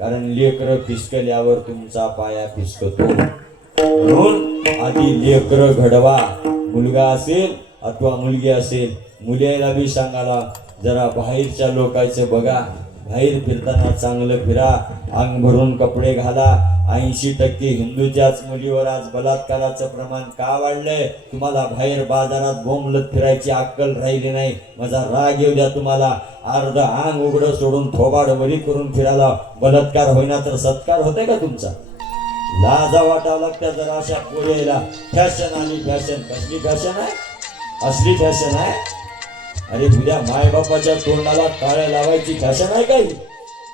कारण लेकर फिसकल्यावर तुमचा पाया फिसकतो. म्हणून आधी लेकर घडवा. मुलगा असेल अथवा मुलगी असेल, मुलीला बी सांगाला जरा बाहेरच्या लोकांचं बघा, बाहेर फिरताना चांगलं फिरा, अंग भरून कपडे घाला 80% हिंदूच्याच मुलीवर आज बलात्काराचं प्रमाण का वाढलंय? तुम्हाला बाहेर बाजारात बोंबलत फिरायची अक्कल राहिली नाही. माझा राग येऊ द्या तुम्हाला. अर्ध अंग उघडं सोडून थोबाड वरी करून फिरायला बलात्कार होईना तर सत्कार होते का तुमचा? लाजा वाटावं लागत्या जरा अशा पोळ्याला. फॅशन आली फॅशन. कसली फॅशन आहे? असली फॅशन आहे? अरे उद्या मायबापाच्या तोंडाला टाळ्या लावायची फॅशन आहे काही?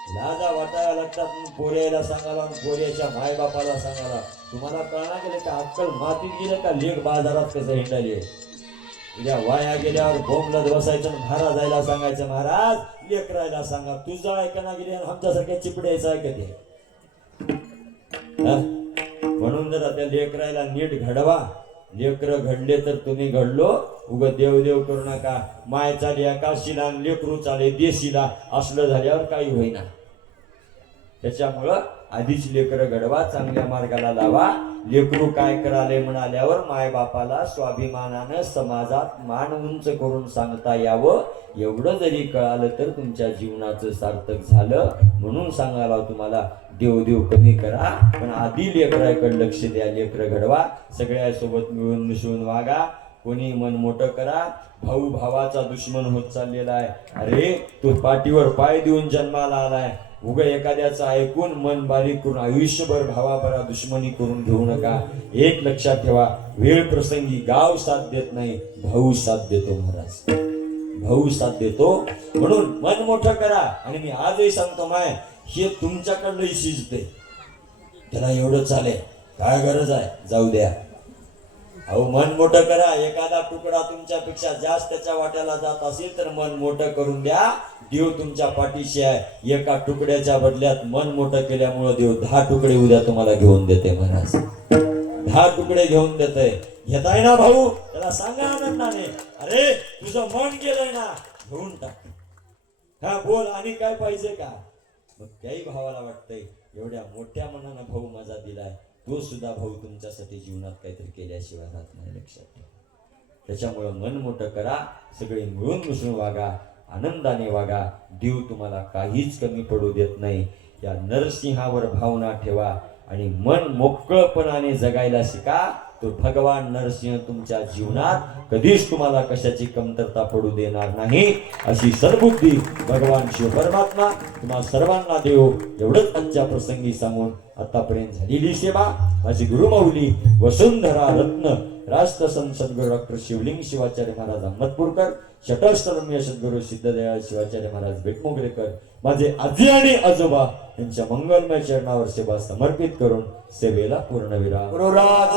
लाजा वाटायला लागतात. पोऱ्याला सांगाला, पोऱ्याच्या मायबापाला सांगाला. तुम्हाला कळणार गेले का अक्कल मातीत गेले का? लेख बाजारात कसं हिंडाली? उद्या वाया गेल्यावर बोंबलत बसायचं, महाराज जायला सांगायचं, महाराज लेकरायला सांगा. तुझं ऐकना गेले आमच्यासारख्या चिपड्याचं ऐकते. म्हणून जरा त्या लेकरायला नीट घडवा. लेकर घडले तर तुम्ही घडलो. उग देव देव करू नका. माय चाली आकाशीला, लेकरू चाले देशीला. असलं झाल्यावर काही होईना. त्याच्यामुळं आधीच लेकर घडवा, चांगल्या मार्गाला लावा. लेकरू काय कराले म्हणाल्यावर माय बापाला स्वाभिमानानं समाजात मान उंच करून सांगता यावं. एवढं जरी कळालं तर तुमच्या जीवनाचं सार्थक झालं. म्हणून सांगायला तुम्हाला, देव देव कमी करा, पण आधी लेकराकडे लक्ष द्या. लेकर घडवा. सगळ्यासोबत मिळून मिसळून वागा. कोणी मन मोठं करा. भाऊ भावाचा दुश्मन होत चाललेला आहे. अरे तो पाठीवर पाय देऊन जन्माला आलाय. उग एखाद्याचं ऐकून मन बारीक करून आयुष्यभर भावाभरा दुश्मनी करून घेऊ नका. एक लक्षात ठेवा, वेळ प्रसंगी गाव साथ देत नाही, भाऊ साथ देतो. महाराज भाऊ साथ देतो. म्हणून मन मोठं करा. आणि मी आजही सांगतो माय, हे तुमच्याकडलंही शिजते. त्याला एवढं चालेल, काय गरज आहे, जाऊ द्या. अहो मन मोठं करा. एखादा तुकडा तुमच्यापेक्षा जास्त त्याच्या वाट्याला जात असेल तर मन मोठं करून द्या. देव तुमच्या पाठीशी आहे. एका तुकड्याच्या बदल्यात मन मोठं केल्यामुळे देव 10 तुकडे उद्या तुम्हाला घेऊन देते. महाराज 10 तुकडे घेऊन देते. घेताय ना भाऊ? त्याला सांगा आनंदाने, अरे तुझं मन गेलंय ना, घेऊन टाक. हा बोल, आणि काय पाहिजे का? मग त्याही भावाला वाटतंय एवढ्या मोठ्या मनानं भाऊ माझा दिलाय, तो सुद्धा भाऊ तुमच्यासाठी जीवनात काहीतरी केल्याशिवाय राहत नाही. लक्षात ठेवा. त्याच्यामुळे मन मोठं करा. सगळे मिळून मिसळून वागा, आनंदाने वागा. देव तुम्हाला काहीच कमी पडू देत नाही. या नरसिंहावर भावना ठेवा आणि मन मोकळपणाने जगायला शिका. तो भगवान नरसिंह तुमच्या जीवनात कधीच तुम्हाला कशाची कमतरता पडू देणार नाही. अशी सद्बुद्धी भगवान शिव परमात्मा तुम्हा सर्वांना देव. एवढंच आजच्या प्रसंगी सांगून आतापर्यंत झालेली सेवा माझी गुरुमाऊली वसुंधरा रत्न राष्ट्रसंत सद्गुरू डॉक्टर शिवलिंग शिवाचार्य महाराज अहमदपूरकर, शतस्थलम्य सद्गुरू सिद्धदयाळ शिवाचार्य महाराज बेटमोगरेकर, माझे आजी आणि आजोबा यांच्या मंगलमय चरणावर सेवा समर्पित करून सेवेला पूर्णविराम. गुरुराज